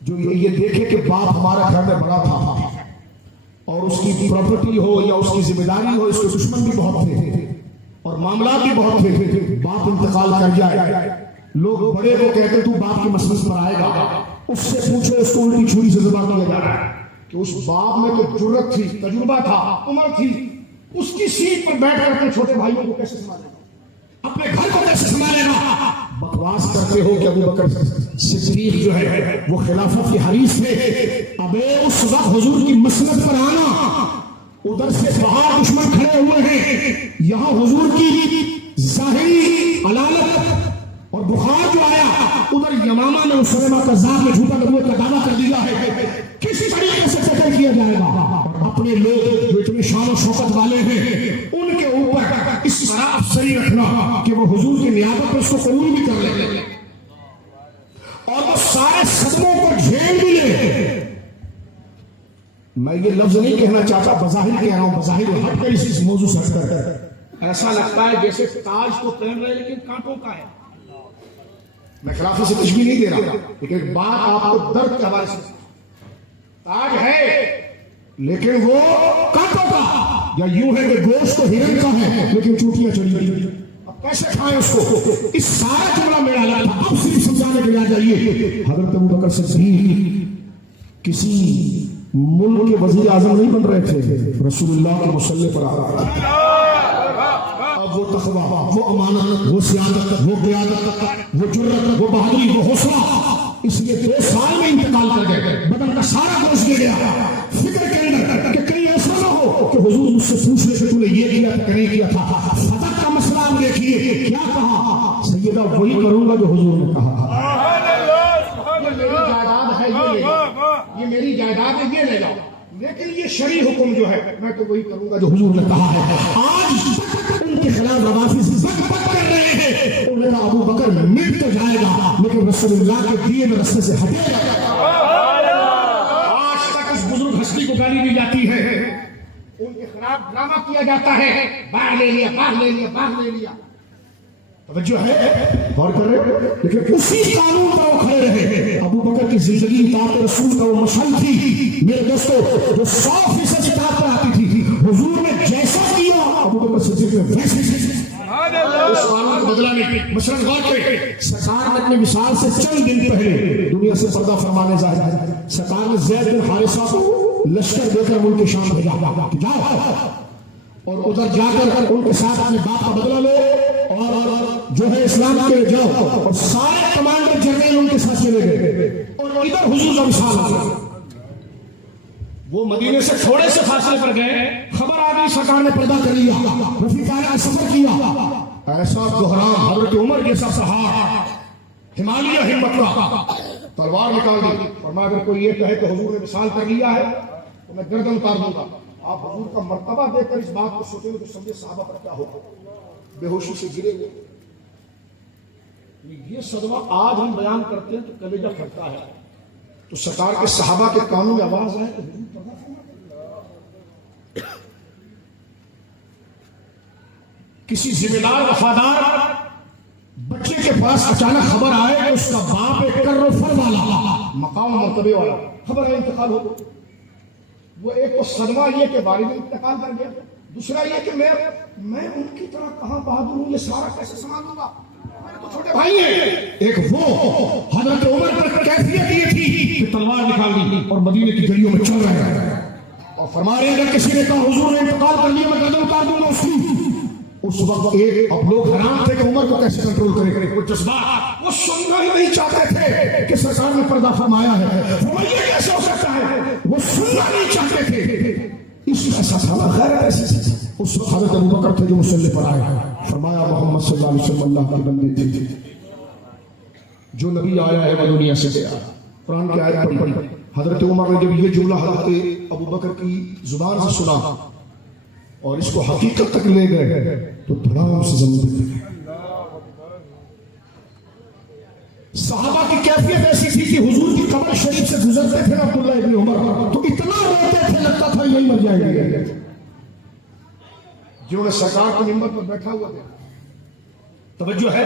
جو یہ دیکھے کہ باپ ہمارے گھر میں بڑا تھا اور اس کی پراپرٹی ہو یا اس کی ذمہ داری ہو, اس کے دشمن بھی بہت تھے اور معاملات بھی بہت تھے. باپ انتقال کر جائے, لوگ بڑے کو کہتے تو باپ کی مسلس پر آئے گا, اس سے پوچھو اس کو الٹی چھری سے ذبح کیا جا رہا ہے کہ اس باپ میں تو جرت تھی, تجربہ تھا, عمر تھی, اس کی سیٹ پر بیٹھ کر اپنے چھوٹے بھائیوں کو کیسے سنبھالے گا, اپنے گھر کو کیسے سنبھالے گا. بکواس کرتے ہو کہ ابو بکر صدیق جو ہے وہ خلافت کے حریص تھے. ابے اس وقت حضور کی مسند پر آنا, ادھر سے باہر دشمن کھڑے ہوئے ہیں, یہاں حضور کی ظاہری علالت اور بخار جو آیا, ادھر یمامہ نے مسلمہ کذاب میں جھوٹا نبوت کا دعویٰ کر دیا ہے. کسی طریقے سے کیا جائے گا. اپنے لوگ جو اتنے شان و شوکت والے ہیں ان کے اوپر اس طرح افسری رکھنا کہ وہ حضور کی نیابت میں اس کو قبول بھی کر لیں اور وہ سارے صدموں کو جھیل بھی لے. میں یہ لفظ نہیں کہنا چاہتا، بظاہر کہہ رہا ہوں، بظاہر ہٹ کر اس موضوع سے ہٹ کر. ایسا لگتا ہے جیسے تاج تو پہن رہے لیکن کانٹوں کا ہے. میں خلافی سے تشبیہ نہیں دے رہا، لیکن ایک بات آپ کو درد کے حوالے سے، تاج ہے لیکن وہ کانٹوں کا، یا یوں ہے کہ گوشت تو ہرن کا ہے لیکن چوٹیاں چڑھی ہوئی. اب کیسے کھائیں اس کو؟ اس سارا جملہ میرا لگا تھا. اب صرف سمجھانے کے لیے آ جائیے. حضرت ابوبکر صدیق کسی ملک کے وزیر اعظم نہیں بن رہے تھے، رسول اللہ کے مصلی پر آ رہا تھا. اب وہ تقویٰ، وہ امانت، وہ سیادت، وہ قیادت، وہ جرأت، وہ بہادری، وہ حوصلہ، اس لیے 2 سال میں انتقال کر گئے. بدن کا سارا گوشت دے گیا فکر کے اندر کہ کہیں ایسا نہ ہو کہ حضور مجھ سے پوچھ لے کہ تو نے یہ کیا تھا کہ نہیں کیا تھا. فتح کا مسئلہ آپ دیکھیے کیا کہا، سیدہ وہی کروں گا جو حضور نے کہا. یہ میری جائیداد ہے، یہ لے جاؤ، یہ میری جائیداد ہے، یہ لے جاؤ، لیکن یہ شرعی حکم جو ہے میں تو وہی کروں گا جو حضور نے کہا ہے. آج ان کے خلاف روافض بک کر رہے ہیں. انہوں نے کہا ابو بکر مٹ تو جائے گا لیکن رسول اللہ کے دیے میں رستے سے ہٹے گا. آج تک اس بزرگ ہستی کو گالی دی جاتی ہے، ان کے خلاف ڈرامہ کیا جاتا ہے، باہر لے لیا، باہر لے لیا، باہر لے لیا. توجہ ہے، غور کر رہے، لیکن اسی قانون پر وہ کھڑے رہے. ابو بکر کی زندگی اطاعت رسول کا وہ مشن تھی میرے دوستو جو 100% اطاعت پر آتی تھی. حضور نے جیسا کیا ابو بکر صدیق نے ویسے اس قانون کو بدلا نہیں. مثلا غور کریں، سرکار نے اپنے وصال سے چند دن پہلے دنیا سے پردہ فرمانے ظاہر ہے. سرکار نے زید بن حارثہ کو لشکر دے کر ملک شام بھیجا کہ جاؤ اور ادھر جا کر ان کے ساتھ اپنے باپ کا بدلہ لو اور جو ہے اسلام کے جاؤ. اور سارے کمانڈر جنرل ان کے ساتھ چلے گئے اور ادھر حضور کا وصال ہو گیا. وہ مدینے سے تھوڑے سے فاصلے پر گئے، خبر آ گئی سرکار نے پردہ کر لیا، رفیقانہ سفر کیا. ایسا بحران، حضرت عمر جیسا پہاڑ، ہمالیہ ہمت کا، تلوار نکال دی. فرمایا اگر کوئی یہ کہے کہ حضور نے وصال کر لیا ہے تو میں گردن اتار دوں گا. آپ حضور کا مرتبہ دیکھ کر اس بات کو سوچیں تو سمجھے صحابہ پر کیا ہوگا. بے ہوشی سے گرے ہوئے. یہ صدمہ آج ہم بیان کرتے ہیں تو کلیجہ پھٹتا ہے. تو سرکار کے صحابہ کے کانوں میں آواز ہے کہ کسی ذمہ دار وفادار بچے کے پاس اچانک خبر آئے کہ اس کا باپ ایک کر و فر والا، مقام مرتبے والا، خبر ہے انتقال ہو گیا. وہ ایک تو صدمہ یہ کہ والد انتقال کر گیا، دوسرا یہ کہ میں ان کی طرح کہاں بہادر ہوں، یہ سارا کیسے سنبھالوں گا، میرے تو چھوٹے بھائی ہیں. ایک وہ حضرت عمر پر کیفیت یہ تھی کہ تلوار نکال دی اور مدینے کی گلیوں میں چل رہے ہیں اور فرما رہے ہیں اگر کسی نے کہا حضور نے انتقال کر لیا میں گردن اتار دوں گا اس کی. اس وقت ایک اب لوگ حیران تھے کہ عمر کو کیسے کنٹرول کرے. وہ جذبات وہ سننا ہی نہیں چاہتے تھے کہ سرکار نے پردہ فرمایا ہے. وہ یہ کیسے ہو سکتا ہے، وہ سننا نہیں چاہتے تھے. اس ایسا تھا خیر ایسی اس وقت حضرت ابوبکر تھے جو مصلی پر آئے. فرمایا محمد صلی اللہ علیہ وسلم اللہ کے بندے تھے، جو نبی آیا ہے وہ دنیا سے گیا. قرآن کی آیت پڑھی. حضرت عمر نے جب یہ جملہ حضرت ابوبکر کی زبان سے سنا اور اس کو حقیقت تک لے گئے تو دھڑام سے زمین پہ. صحابہ کی کیفیت ایسی تھی کہ حضور کی قبر شریف سے گزرتے تھے عبداللہ ابن عمر تو اتنا روتے تھے لگتا تھا یہی مر جائیں گے. جنہوں نے سرکار کے منبر پر بیٹھا ہوا تھا، توجہ ہے،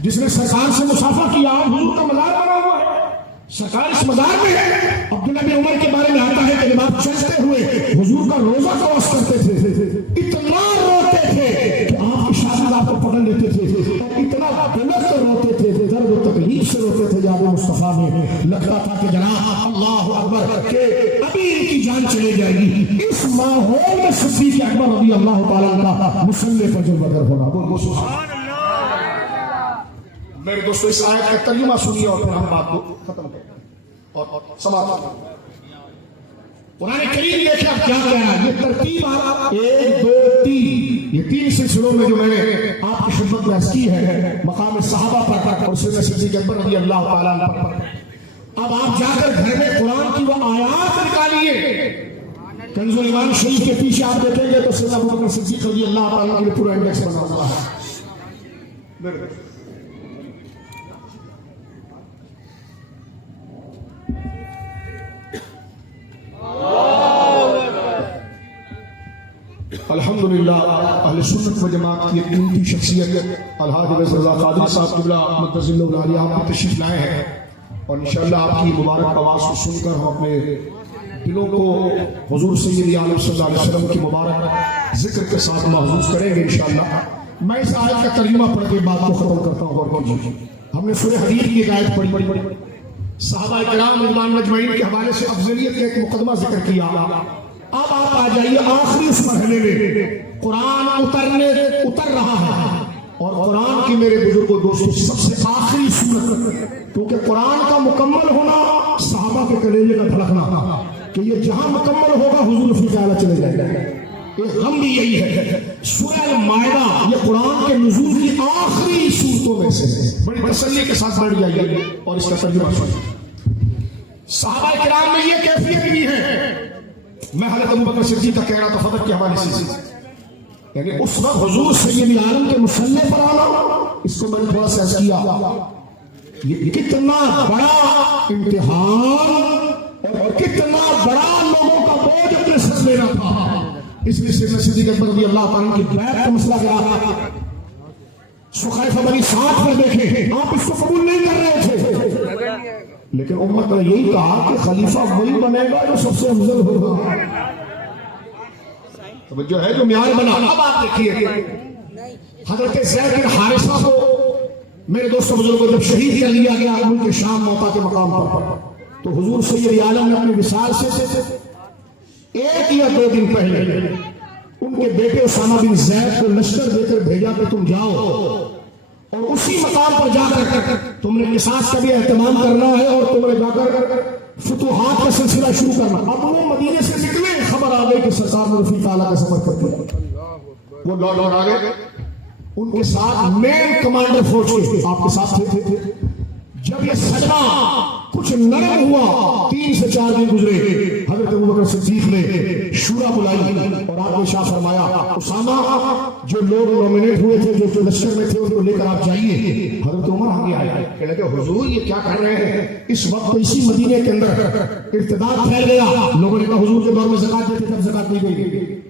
جس نے سرکار سے مسافہ کیا، حضور کا مزار بنا ہوا ہے، سرکار اس مزار میں ہے. عبداللہ بن عمر کے بارے میں آتا ہے کہ جب آپ چلتے ہوئے حضور کا روزہ قواس کرتے تھے، اتنا روتے تھے کہ آپ کی شادی آپ کو پکڑ لیتے تھے، اتنا بلند روتے تھے، درد و تکلیف سے روتے تھے. یاد مصطفیٰ میں لگتا تھا کہ جناب اللہ اکبر کہ ابھی ان کی جان چلے جائے گی. اس ماحول میں صدیق اکبر رضی اللہ تعالیٰ عنہ مصلی پر جو بدر ہونا. وہ سبحان اللہ. میرے دوستو اس آیت کا ترجمہ سنیے اور پھر ہم بات کو ختم کریں اور سماپت کریں. قرآن کریم دیکھیں آپ کیا کہہ رہا ہے. یہ ترتیب آپ 1 2 3 یہ 3 سلسلوں میں جو میں نے آپ کی خدمت میں عرض کی ہے مقام صحابہ پر اور سیدنا صدیق اکبر رضی اللہ تعالیٰ عنہ پر. اب آپ جا کر گھر میں قرآن کی وہ آیات نکالیے. کنز ایمان شریف کے پیچھے آپ دیکھیں گے تو سیدنا ابوبکر صدیق رضی اللہ تعالیٰ کے لیے پورا انڈیکس بنا ہوا ہے. الحمدللہ اہل سنت و جماعت کی ایک قیمتی شخصیت الحاج عبیض رضا قادری صاحب قبلہ مدثر اللہ علیہ آپ کی تشریف لائے ہیں اور انشاءاللہ آپ کی مبارک آواز کو سن کر ہم اپنے دلوں کو حضور سید عالم صلی اللہ علیہ وسلم کی مبارک ذکر کے ساتھ محظوظ کریں گے انشاءاللہ. میں اس آیت کا ترجمہ پڑھ کے بات کو ختم کرتا ہوں. اور کیجیے ہم نے سورہ حدید کی ایک آیت پڑھی, صحابہ کرام رضوان مجمعین کے حوالے سے افضلیت کا ایک مقدمہ ذکر کیا. اب آپ آ جائیے آخری اس مرحلے میں. قرآن اتر رہا ہے اور قرآن کی میرے بزرگوں دوستوں سب سے آخری سورت, کیونکہ قرآن کا مکمل ہونا صحابہ کے کلیجے کا دھڑکنا کہ یہ جہاں مکمل ہوگا حضور فی تعالیٰ چلے جائے گا. ہم بھی یہی ہے. سورہ المائدہ یہ قرآن کے نزول کی آخری صورتوں میں سے بڑی تسلی کے ساتھ بیٹھ جائیے اور اس کا ترجمہ سنیے. صحابہ کرام میں یہ کیفیت بھی ہے. میں حضرت ابوبکر صدیق کا کہہ رہا تھا فضل کے حوالے سے, یعنی اس وقت حضور سید عالم کے مصلی پر آنا, اس کو میں نے تھوڑا سا کیا یہ کتنا بڑا امتحان اور کتنا بڑا لوگوں کا بوجھ اپنے سر لینا تھا. اس لیے سیدنا صدیق اکبر رضی اللہ تعالیٰ کی بیعت کا مسئلہ گرا. سخیفہ بنی سعد پر دیکھیں, آپ اس کو قبول نہیں کر رہے تھے, لیکن امت نے یہی کہا کہ خلیفہ وہی بنے گا جو سب سے افضل ہوگا, جو ہے جو معیار بنا. اب آپ دیکھیے حضرت زید بن حارثہ کو میرے دوستوں بزرگوں جب شہید کر لیا گیا ملک شام موتا کے مقام پر, تو حضور سید عالم نے اپنے وصال سے 1 یا 2 دن پہلے ان کے بیٹے اسامہ بن زید کو لشکر دے کر بھیجا کہ تم جاؤ اور اسی مقام پر جا کر تم نے قصاص کا بھی اہتمام کرنا ہے اور تم نے جا کر فتوحات کا سلسلہ شروع کرنا. اب وہ مدینے سے نکلے, خبر آ گئی کہ سرکار نے رفیع تعالیٰ کا سفر کر دیا. وہ لوٹ آ گئے, ان کے ساتھ مین کمانڈر فوج کے آپ کے ساتھ تھے. جب یہ صدمہ کچھ نرم ہوا 3 سے 4 دن گزرے, حضرت ابوبکر صدیق نے شورا بلائی اور آپ نے شاہ فرمایا اسامہ جو لوگ نومینیٹ ہوئے تھے جو لشکر میں تھے ان کو لے کر آپ جائیے. حضرت عمر آگے آئے, کہنے کہ حضور یہ کیا کر رہے ہیں. اس وقت اسی مدینے کے اندر ارتداد پھیل گیا. لوگوں نے کہا حضور کے دور میں زکات دیتے تھے, زکات نہیں گئی.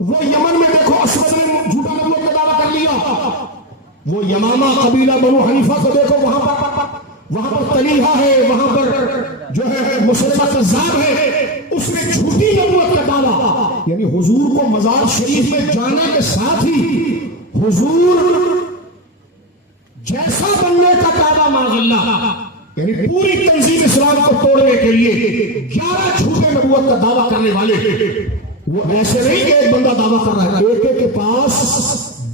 وہ یمن میں دیکھو اسود نے جھوٹا نبوت کا دعویٰ کر لیا. وہ یمامہ قبیلہ بنو حنیفہ کو دیکھو, وہاں پر طلیحہ ہے, وہاں پر جو ہے مسلمہ کذاب ہے, اس نے جھوٹی نبوت کا دعویٰ. یعنی حضور کو مزار شریف میں جانے کے ساتھ ہی حضور جیسا بننے کا دعویٰ معاذ اللہ, یعنی پوری تنظیم اسلام کو توڑنے کے لیے 11 جھوٹے نبوت کا دعویٰ کرنے والے. وہ ایسے نہیں کہ ایک بندہ دعویٰ کر رہا ہے, ایک کے پاس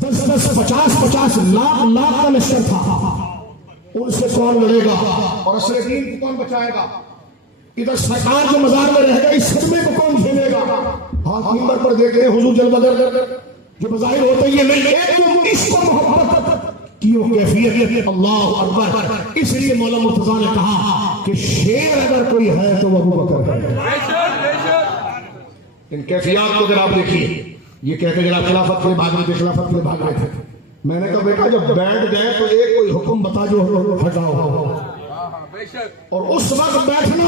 10 50 لاکھ کا لشکر تھا. ان سے کون لڑے گا اور اصل دین کو کون بچائے گا. ادھر سرکار جو مزار میں رہ گئی صدمے کو کون جھیلے گا. ہاتھ منبر پر دیکھ رہے حضور جلوہ گر جو بظاہر ہوتے یہ نہیں, ایک اس کو محبت کی وہ کیفیت. اللہ اکبر. اس لیے مولا مرتضیٰ نے کہا کہ شیر اگر کوئی ہے تو وہ ابوبکر ہے. ان کیفیات کو اگر آپ دیکھیے, یہ کہتے جناب خلافت کے لیے بھاگ رہے تھے, خلافت کے لیے بھاگ رہے تھے. میں نے کہا بیٹا جب بیٹھ گئے تو ایک کوئی حکم بتا جو ہٹاؤ. اور اس وقت بیٹھنا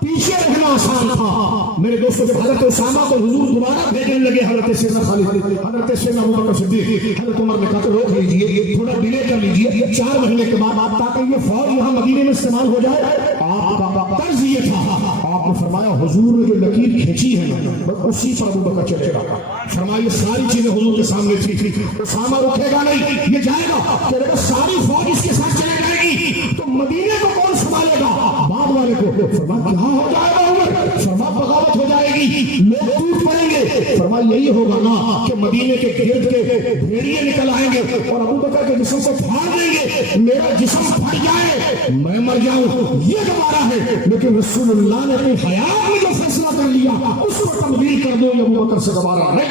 پیچھے رہنا آسان تھا. میرے دوستوں جب حضرت اسامہ کو حضور دوبارہ بھیجنے لگے, حضرت سیدنا خالد, حضرت سیدنا ابوبکر صدیق, حضرت عمر نے کہا کہ روک لیجیے, تھوڑا ڈیلے کر لیجیے 4 مہینے کے بعد, تاکہ یہ فوج یہاں مدینے میں استعمال ہو جائے. آپ کا طرز یہ تھا, آپ نے فرمایا حضور نے جو لکیر کھینچی ہے بس اسی پر ابوبکر چلے گا. فرمایا یہ ساری چیزیں حضور کے سامنے تھی. اسامہ رکھے گا نہیں, یہ جائے گا, کہے گا ساری فوج اس کے ساتھ چلے جائے گی تو مدینے کو کون سنبھالے گا, بعد والے کو. فرمایا کہاں ہو جائے گا عمر, فرمایا بغاوت ہو جائے گی, لوگ ٹوٹ پڑیں گے. فرمایا یہی ہوگا نا کہ مدینے کے گرد کے بھیڑیے نکل آئیں گے اور ابوبکر کے جسم کو پھاڑ دیں گے. میرا جسم پھٹ جائے میں مر جاؤں یہ گوارا ہے, لیکن رسول اللہ نے اپنی حیات میں جو فیصلہ کر لیا اس کو تبدیل کر دو, یہ ابوبکر سے گوارا نہیں.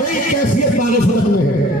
یہی کیفیت معرفت میں ہے.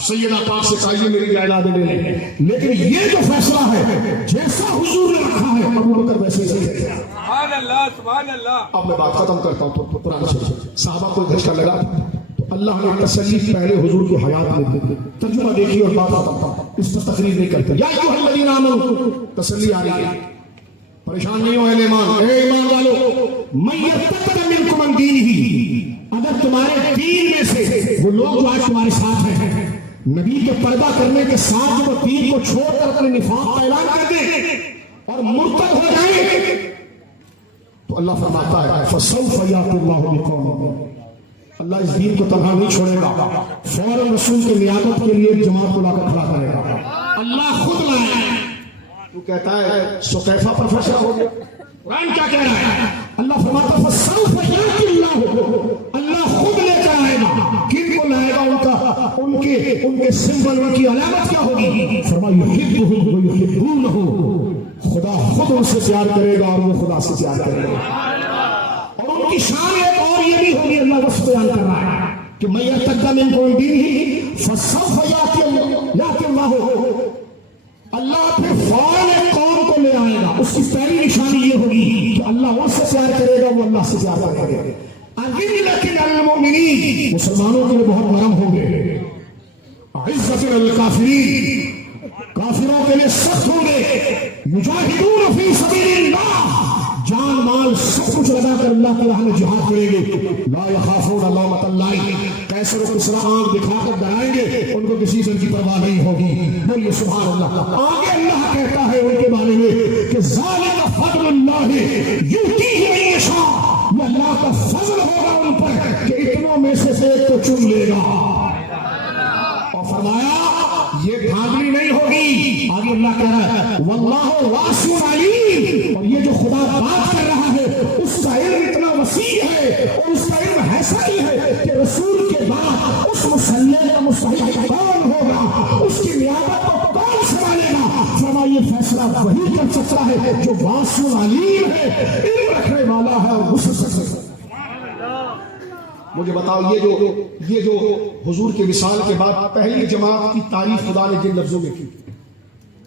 سیدہ پاک سے کہا یہ میری جائیداد لے لیں، لیکن یہ جو فیصلہ ہے جیسا حضور نے رکھا ہے ابو بکر ویسے ہی ہے۔ سبحان اللہ سبحان اللہ۔ اب میں بات ختم کرتا ہوں تو قرآن سے صحابہ کو دھچکا لگا تو اللہ نے تسلی پہلے حضور کی حیات میں دی۔ ترجمہ دیکھیے اور بات ختم، اس پر تقریر نہیں کرتے۔ یا ایھا الذین آمنوا، تسلی آ رہی ہے، پریشان نہیں ہو اہل ایمان، اے ایمان والو، من یرتد منکم عن دینہ، اگر تمہارے دین میں سے وہ لوگ جو آج تمہارے ساتھ ہیں نبی کے پردہ کرنے کے ساتھ جو دین کو چھوڑ کر اپنے نفاق کا اعلان کر دیں اور مرتد ہو جائیں تو اللہ فرماتا ہے فسوف یأتی اللہ بقوم، اللہ اس دین کو تنہا نہیں چھوڑے گا، فوراً رسول کی نیابت کے لیے ایک جماعت کو لا کر کھڑا کرے گا، اللہ خود لائے۔ تو کہتا ہے سقیفہ پر فیصلہ ہو گیا، قرآن کیا کہہ رہا ہے؟ اللہ فرماتا ہے فسوف یأتی اللہ، اللہ خود لے کر آئے گا۔ کن کو لائے گا؟ ان کے سمبل، ان کی علامت کیا ہوگی؟ فرمایا یحبہم ویحبونہ، خدا خود ان سے پیار کرے گا اور وہ خدا سے پیار کرے گا۔ اور ان کی شان ایک اور یہ بھی ہوگی، اللہ وصف بیان کر رہا ہے کہ من یرتد منکم عن دینہ فسوف یأتی اللہ، اللہ پھر فوراً ایک قوم کو لے آئے گا، اس کی پہلی نشانی یہ ہوگی کہ اللہ ان سے پیار کرے گا، وہ اللہ سے پیار کرے گا۔ اذلۃ علی المؤمنین، مسلمانوں کے لیے بہت نرم ہوں گے، عزت علی الکافرین، کافروں کے لیے سخت ہوں گے، مجاہدون فی سبیل اللہ، جان مال سب کچھ لگا کر اللہ کی راہ میں جہاد کریں گے، لا یخافون لومۃ لائم، کیسے وہ کس طرح آنکھ دکھا کر ڈرائیں گے، ان کو کسی طرح کی پرواہ نہیں ہوگی۔ بولیے سبحان اللہ۔ آگے اللہ کہتا ہے ان کے بارے میں کہ ذالک فضل اللہ یؤتیہ من یشاء، یہ اللہ کا فضل ہوگا ان پر کہ اتنوں میں سے ایک کو چن لے گا، اور فرمایا یہ دھاندلی نہیں ہوگی۔ آگے اللہ کہہ رہا ہے واللہ واسع علیم، اور یہ جو خدا بات کر رہا ہے اس کا علم اتنا وسیع ہے اور اس کا علم ایسا ہی ہے کہ رسول کے بعد اس مسلح کا مستحق کون ہوگا، اس کی نیابت کو کون سنبھالے گا۔ فرمایا یہ فیصلہ وہی کر سکتا ہے جو واسع علیم ہے، علم رکھنے والا ہے اور غصہ سکتا ہے۔ مجھے بتاؤ یہ جو حضور کے وصال کے بعد پہلی جماعت کی تعریف خدا نے جن لفظوں میں کی،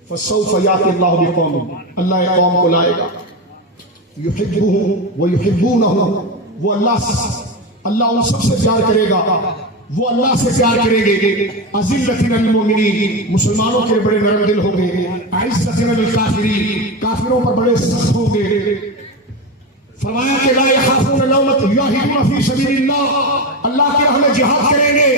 فسوف یأتی اللہ بقوم، اللہ ایک قوم کو لائے گا، یحبہم ویحبونہ، وہ اللہ ان سب سے پیار کرے گا، وہ اللہ سے پیار کریں گے۔ اذلۃ علی المؤمنین، مسلمانوں کے بڑے نرم دل ہوں گے، عزت علی الکافرین، کافروں پر بڑے سخت ہوں گے۔ فرمایا کہ لا یخافون لومۃ، یجاہدون فی سبیل اللہ، اللہ کی راہ میں جہاد کریں گے،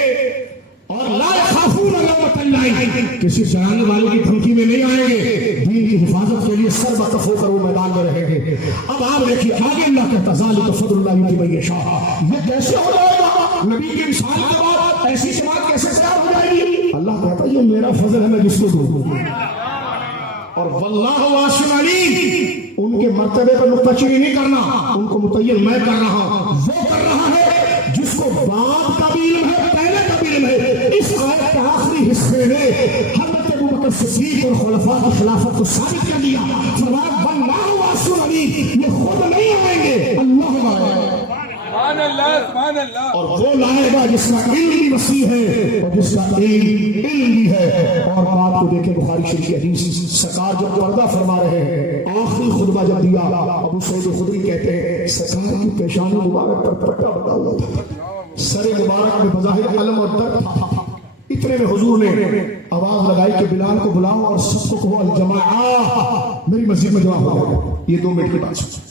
اور لا یخافون لومۃ لائم، کسی ڈرانے والے کی دھمکی میں نہیں آئیں گے، دین کی حفاظت کے لیے سر بکف ہو کر وہ میدان میں رہیں گے۔ اب آپ دیکھیے آگے اللہ کہتا ذالک فضل اللہ یؤتیہ من یشاء، یہ کیسے ہو جائے گا؟ نبی کے وصال کے بعد ایسی جماعت کیسے تیار ہو جائے گی؟ اللہ کہتا یہ میرا فضل ہے، میں جس کو دوں، اور واللہ واسع علیم، ان کے مرتبے پر نکتہ چینی نہیں کرنا، ان کو متعین میں کر رہا ہوں، وہ کر رہا ہے جس کو بعد کا بھی علم ہے، پہلے کا بھی علم ہے۔ اس آیت کے آخری حصے میں حضرت ابوبکر صدیق اور خلفاء کی خلافت کو ثابت کر دیا، فرمایا واللہ واسع علیم، یہ خود نہیں آئیں گے، اللہ آئے گا، سبحان اللہ سبحان اللہ۔ اور وہ لائے گا جس کا علم بھی وسیع ہے اور جس کا علم بھی ہے۔ اور بات کو دیکھیں بخاری شریف کی حدیث، سرکار جب پردہ فرما رہے ہیں، آخری خطبہ جب دیا، ابو سعید خدری کہتے ہیں سرکار کی پیشانی مبارک پر پٹا بنا ہوا تھا، سر مبارک میں بظاہر علم اور درد تھا، اتنے میں حضور نے آواز لگائی کہ بلال کو بلاؤ اور سب کو کہو الجماعہ، میری مسجد میں جمع ہو گئے۔ یہ 2 منٹ کی بات سن،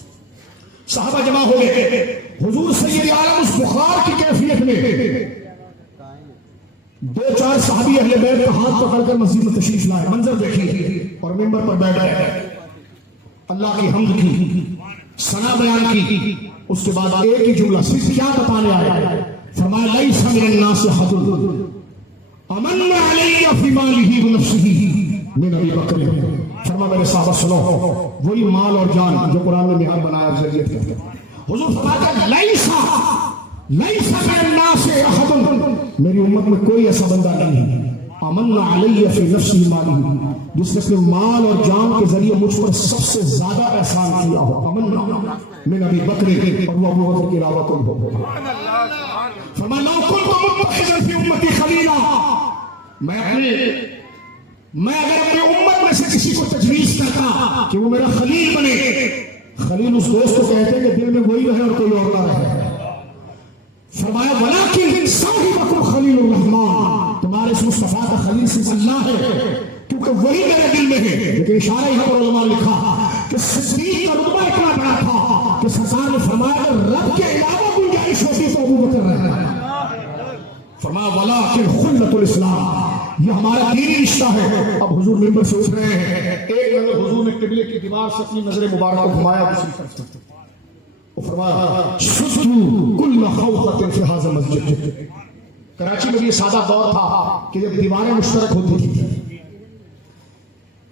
صحابہ جمع ہو گئے، حضور سید عالم اس بخار کی کیفیت میں 2-4 صحابی اہل بیت کا ہاتھ پکڑ کر مسجد میں تشریف لائے، منظر دیکھیے، اور منبر پر بیٹھ گئے، اللہ کی حمد کی، ثنا بیان کی، اس کے بعد ایک ہی جملہ صرف کیا بتانے آئے، فرمایا لیس من الناس حد امن علی فی مالہ ونفسہ من ابی بکر، فرمایا میرے صحابہ سنو، وہی مال اور جان جو قرآن نے نہاد بنایا افضلیت کرتے ہیں۔ حضور فرماتا لیس من الناس احد، میری امت میں کوئی ایسا بندہ نہیں ہے، امن علی فی نفسہ مالہ، جس نے اپنے مال اور جان کے ذریعے مجھ پر سب سے زیادہ احسان کیا ہو، امن من ابی بکر، اور وہ ابو بکر کے علاوہ کوئی ہو۔ فرمایا لو کنتم متخذا فی امتی خلیلا، میں اگر اپنے امت میں سے کسی کو تجویز کرتا کہ وہ میرا خلیل بنے، خلیل اس دوست کو کہتے ہیں کہ دل میں وہی رہے اور کوئی اور نہ رہے۔ فرمایا ولیکن صاحبکم خلیل الرحمن، تمہارے اس مصطفیٰ کا خلیل صرف اللہ ہے کیونکہ وہی میرے دل میں ہے۔ لیکن اشارہ یہاں پر علماء نے لکھا کہ صدیق کا رتبہ اتنا بڑا تھا کہ سرکار نے فرمایا کہ رب کے علاوہ گنجائش ہوتی تو ابو بکر رہے۔ فرمایا ولیکن خلت الاسلام، یہ ہمارا دینی رشتہ ہے۔ اب حضور ممبر سے اٹھ رہے ہیں، ایک نظر حضور نے قبلے کی دیوار سے اپنی نظر مبارک کو گھمایا، دوسری طرف وہ فرمایا شدوا کل خوخۃ فی ھذا المسجد۔ کراچی میں یہ سادہ دور تھا کہ جب دیواریں مشترک ہوتی تھی،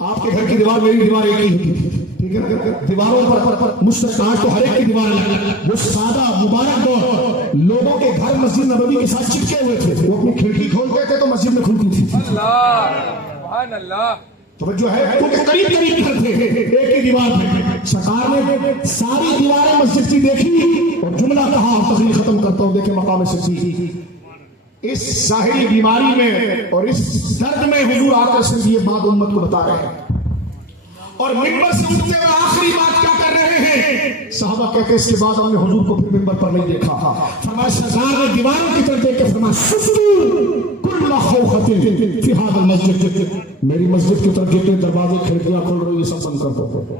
آپ کے گھر کی دیوار میری دیوار ایک ہی ہوتی تھی، ٹھیک ہے، دیواروں پر مشترک، آج تو ہر ایک کی دیوار الگ۔ وہ سادہ مبارک دور، لوگوں کے گھر مسجد نبوی کے ساتھ چپکے ہوئے تھے، وہ اپنی کھڑکی کھولتے تھے تو مسجد میں کھلتی تھی۔ اللہ سبحان اللہ، توجہ ہے، کیونکہ قریب قریب گھر تھے، ایک ہی دیوار تھے۔ سرکار نے ساری دیواریں مسجد کی دیکھی اور جملہ کہا، تقریر ختم کرتا ہوں، دیکھیں مقام صدیق، اس ظاہری بیماری میں اور اس درد میں حضور آ کر صرف یہ بات امت کو بتا رہے ہیں، اور ممبر سے اٹھتے ہوئے آخری بات کیا کر رہے ہیں؟ صحابہ کہتے اس کے بعد ہم نے حضور کو پھر ممبر پر نہیں دیکھا۔ فرمایا سرکار نے دیواروں کی طرف دیکھ کے فرمایا شدوا کل خوخۃ فی ھذا المسجد، میری مسجد کی طرف جتنے دروازے کھڑکیاں کھل رہی ہیں سب بند کر دو،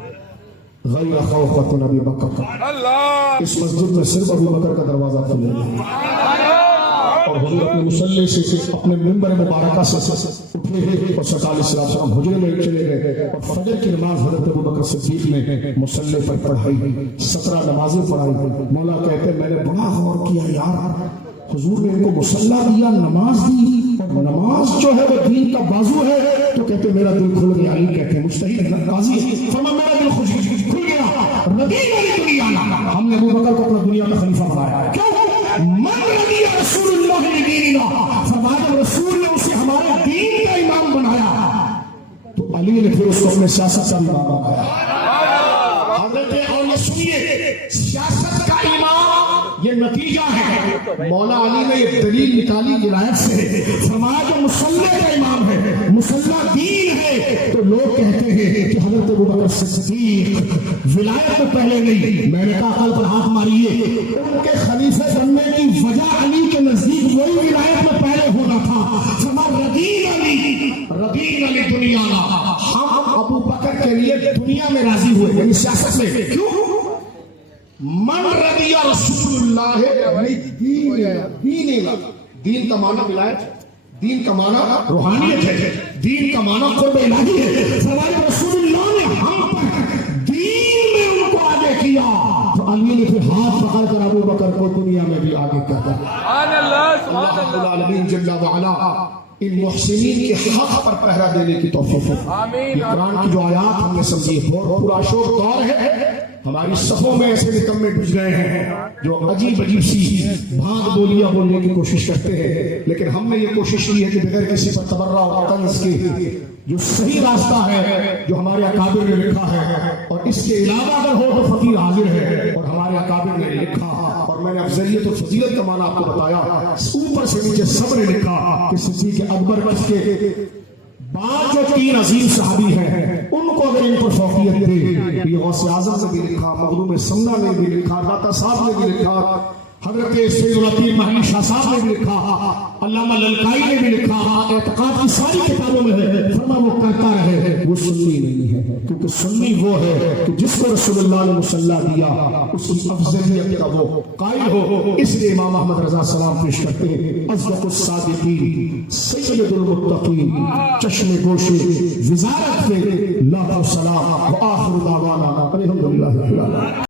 غیر خوخۃ ابی بکر، اللہ اس مسجد میں صرف ابو بکر کا دروازہ کھلے گا۔ اور حضور اپنے مصلی سے اپنے منبر مبارکہ سے اٹھے اور سرکار علیہ السلام حجرے میں چلے گئے اور فجر کی نماز حضرت ابو بکر صدیق نے مصلی پر پڑھائی، 17 نمازیں پڑھائی۔ مولا کہتے میں نے بڑا غور کیا، یار حضور نے ان کو مصلی دیا، نماز دی، اور نماز جو ہے وہ دین کا بازو ہے، تو کہتے میرا دل کھل گیا۔ علی کہتے ہیں مجتہد قاضی، فرمایا میرا دل کھل گیا، رضی علی دنیا، ہم نے ابو بکر کو اپنا دنیا کا خلیفہ بنایا۔ کیوں؟ من رضی رسول اللہ لدیننا، فرمایا رسول نے اسے ہمارے دین کا امام بنایا، تو علی نے پھر اس کو اپنے سیاست کا امام بنایا۔ حضرت اور سنیے، سیاست کا امام یہ نتیجہ ہے۔ مولا علی نے یہ دلیل نکالی ولایت سے، فرمایا جو مصلی کا امام ہے، مصلی دین ہے، تو لوگ کہتے ہیں کہ حضرت ابو بکر صدیق ولایت میں پہلے نہیں، میں نے کہا قلب پر ہاتھ ماریے، ان کے خلیفہ بننے کی وجہ علی کے نزدیک وہی ولایت میں پہلے ہونا تھا۔ فرمایا رضین علی دنیا، ہم ابو بکر کے لیے دنیا میں راضی ہوئے، یعنی سیاست میں۔ کیوں؟ من رضی رسول اللہ دین کا معنی ولایت، دین کا معنی روحانیت ہے، دین کا معنی قرب الہی ہے۔ فرمایا رسول اللہ نے ہم پر دین میں ان کو آگے کیا، تو علی نے پھر ہاتھ پکڑ کر ابو بکر کو دنیا میں بھی آگے کیا۔ سبحان اللہ سبحان اللہ رب العالمین جل وعلا ان محسنین کے حق پر پہرا دینے کی توفیق۔ آمین۔ یہ قرآن کی جو آیات ہم نے سمجھی، بہت پورا شوق دور ہے، ہماری صفوں میں ایسے نکمے گھس گئے ہیں جو عجیب عجیب سی بھانگ بولیاں بولنے کی کوشش کرتے ہیں، لیکن ہم نے یہ کوشش کی ہے کہ بغیر کسی پر تبرہ اور طنز کے جو صحیح راستہ ہے، جو ہمارے اکابر نے لکھا ہے، اور اس کے علاوہ اگر ہو تو فقیر حاضر ہے، اور ہمارے اکابر نے لکھا، اور میں نے افضلیت اور فضیلت کا معنی آپ کو بتایا، اوپر سے نیچے سب نے لکھا کہ صدیق اکبر بچ کے بعد جو 3 عظیم صحابی ہیں ان کو اگر ان پر فوقیت دے، یہ غوث اعظم نے بھی لکھا، مخدوم سمنا نے بھی لکھا، داتا صاحب نے بھی لکھا، حضرت سید العطیہ مہدی شاہ صاحب نے بھی لکھا، علامہ للکائی نے بھی لکھا، اعتقاد کی ساری کتابوں میں ہے۔ فرمایا وہ کرتا رہے، وہ سنی نہیں ہے، کیونکہ سنی وہ ہے کہ جس کو رسول اللہ نے مصلی دیا اس کی افضلیت کا وہ قائل ہو۔ اس لیے امام احمد رضا سلام پیش کرتے ہیں، اصدق الصادقین سید المتقین، چشم گوش وزارت پہ لاکھوں سلام، وآخر دعوانا الحمدللہ۔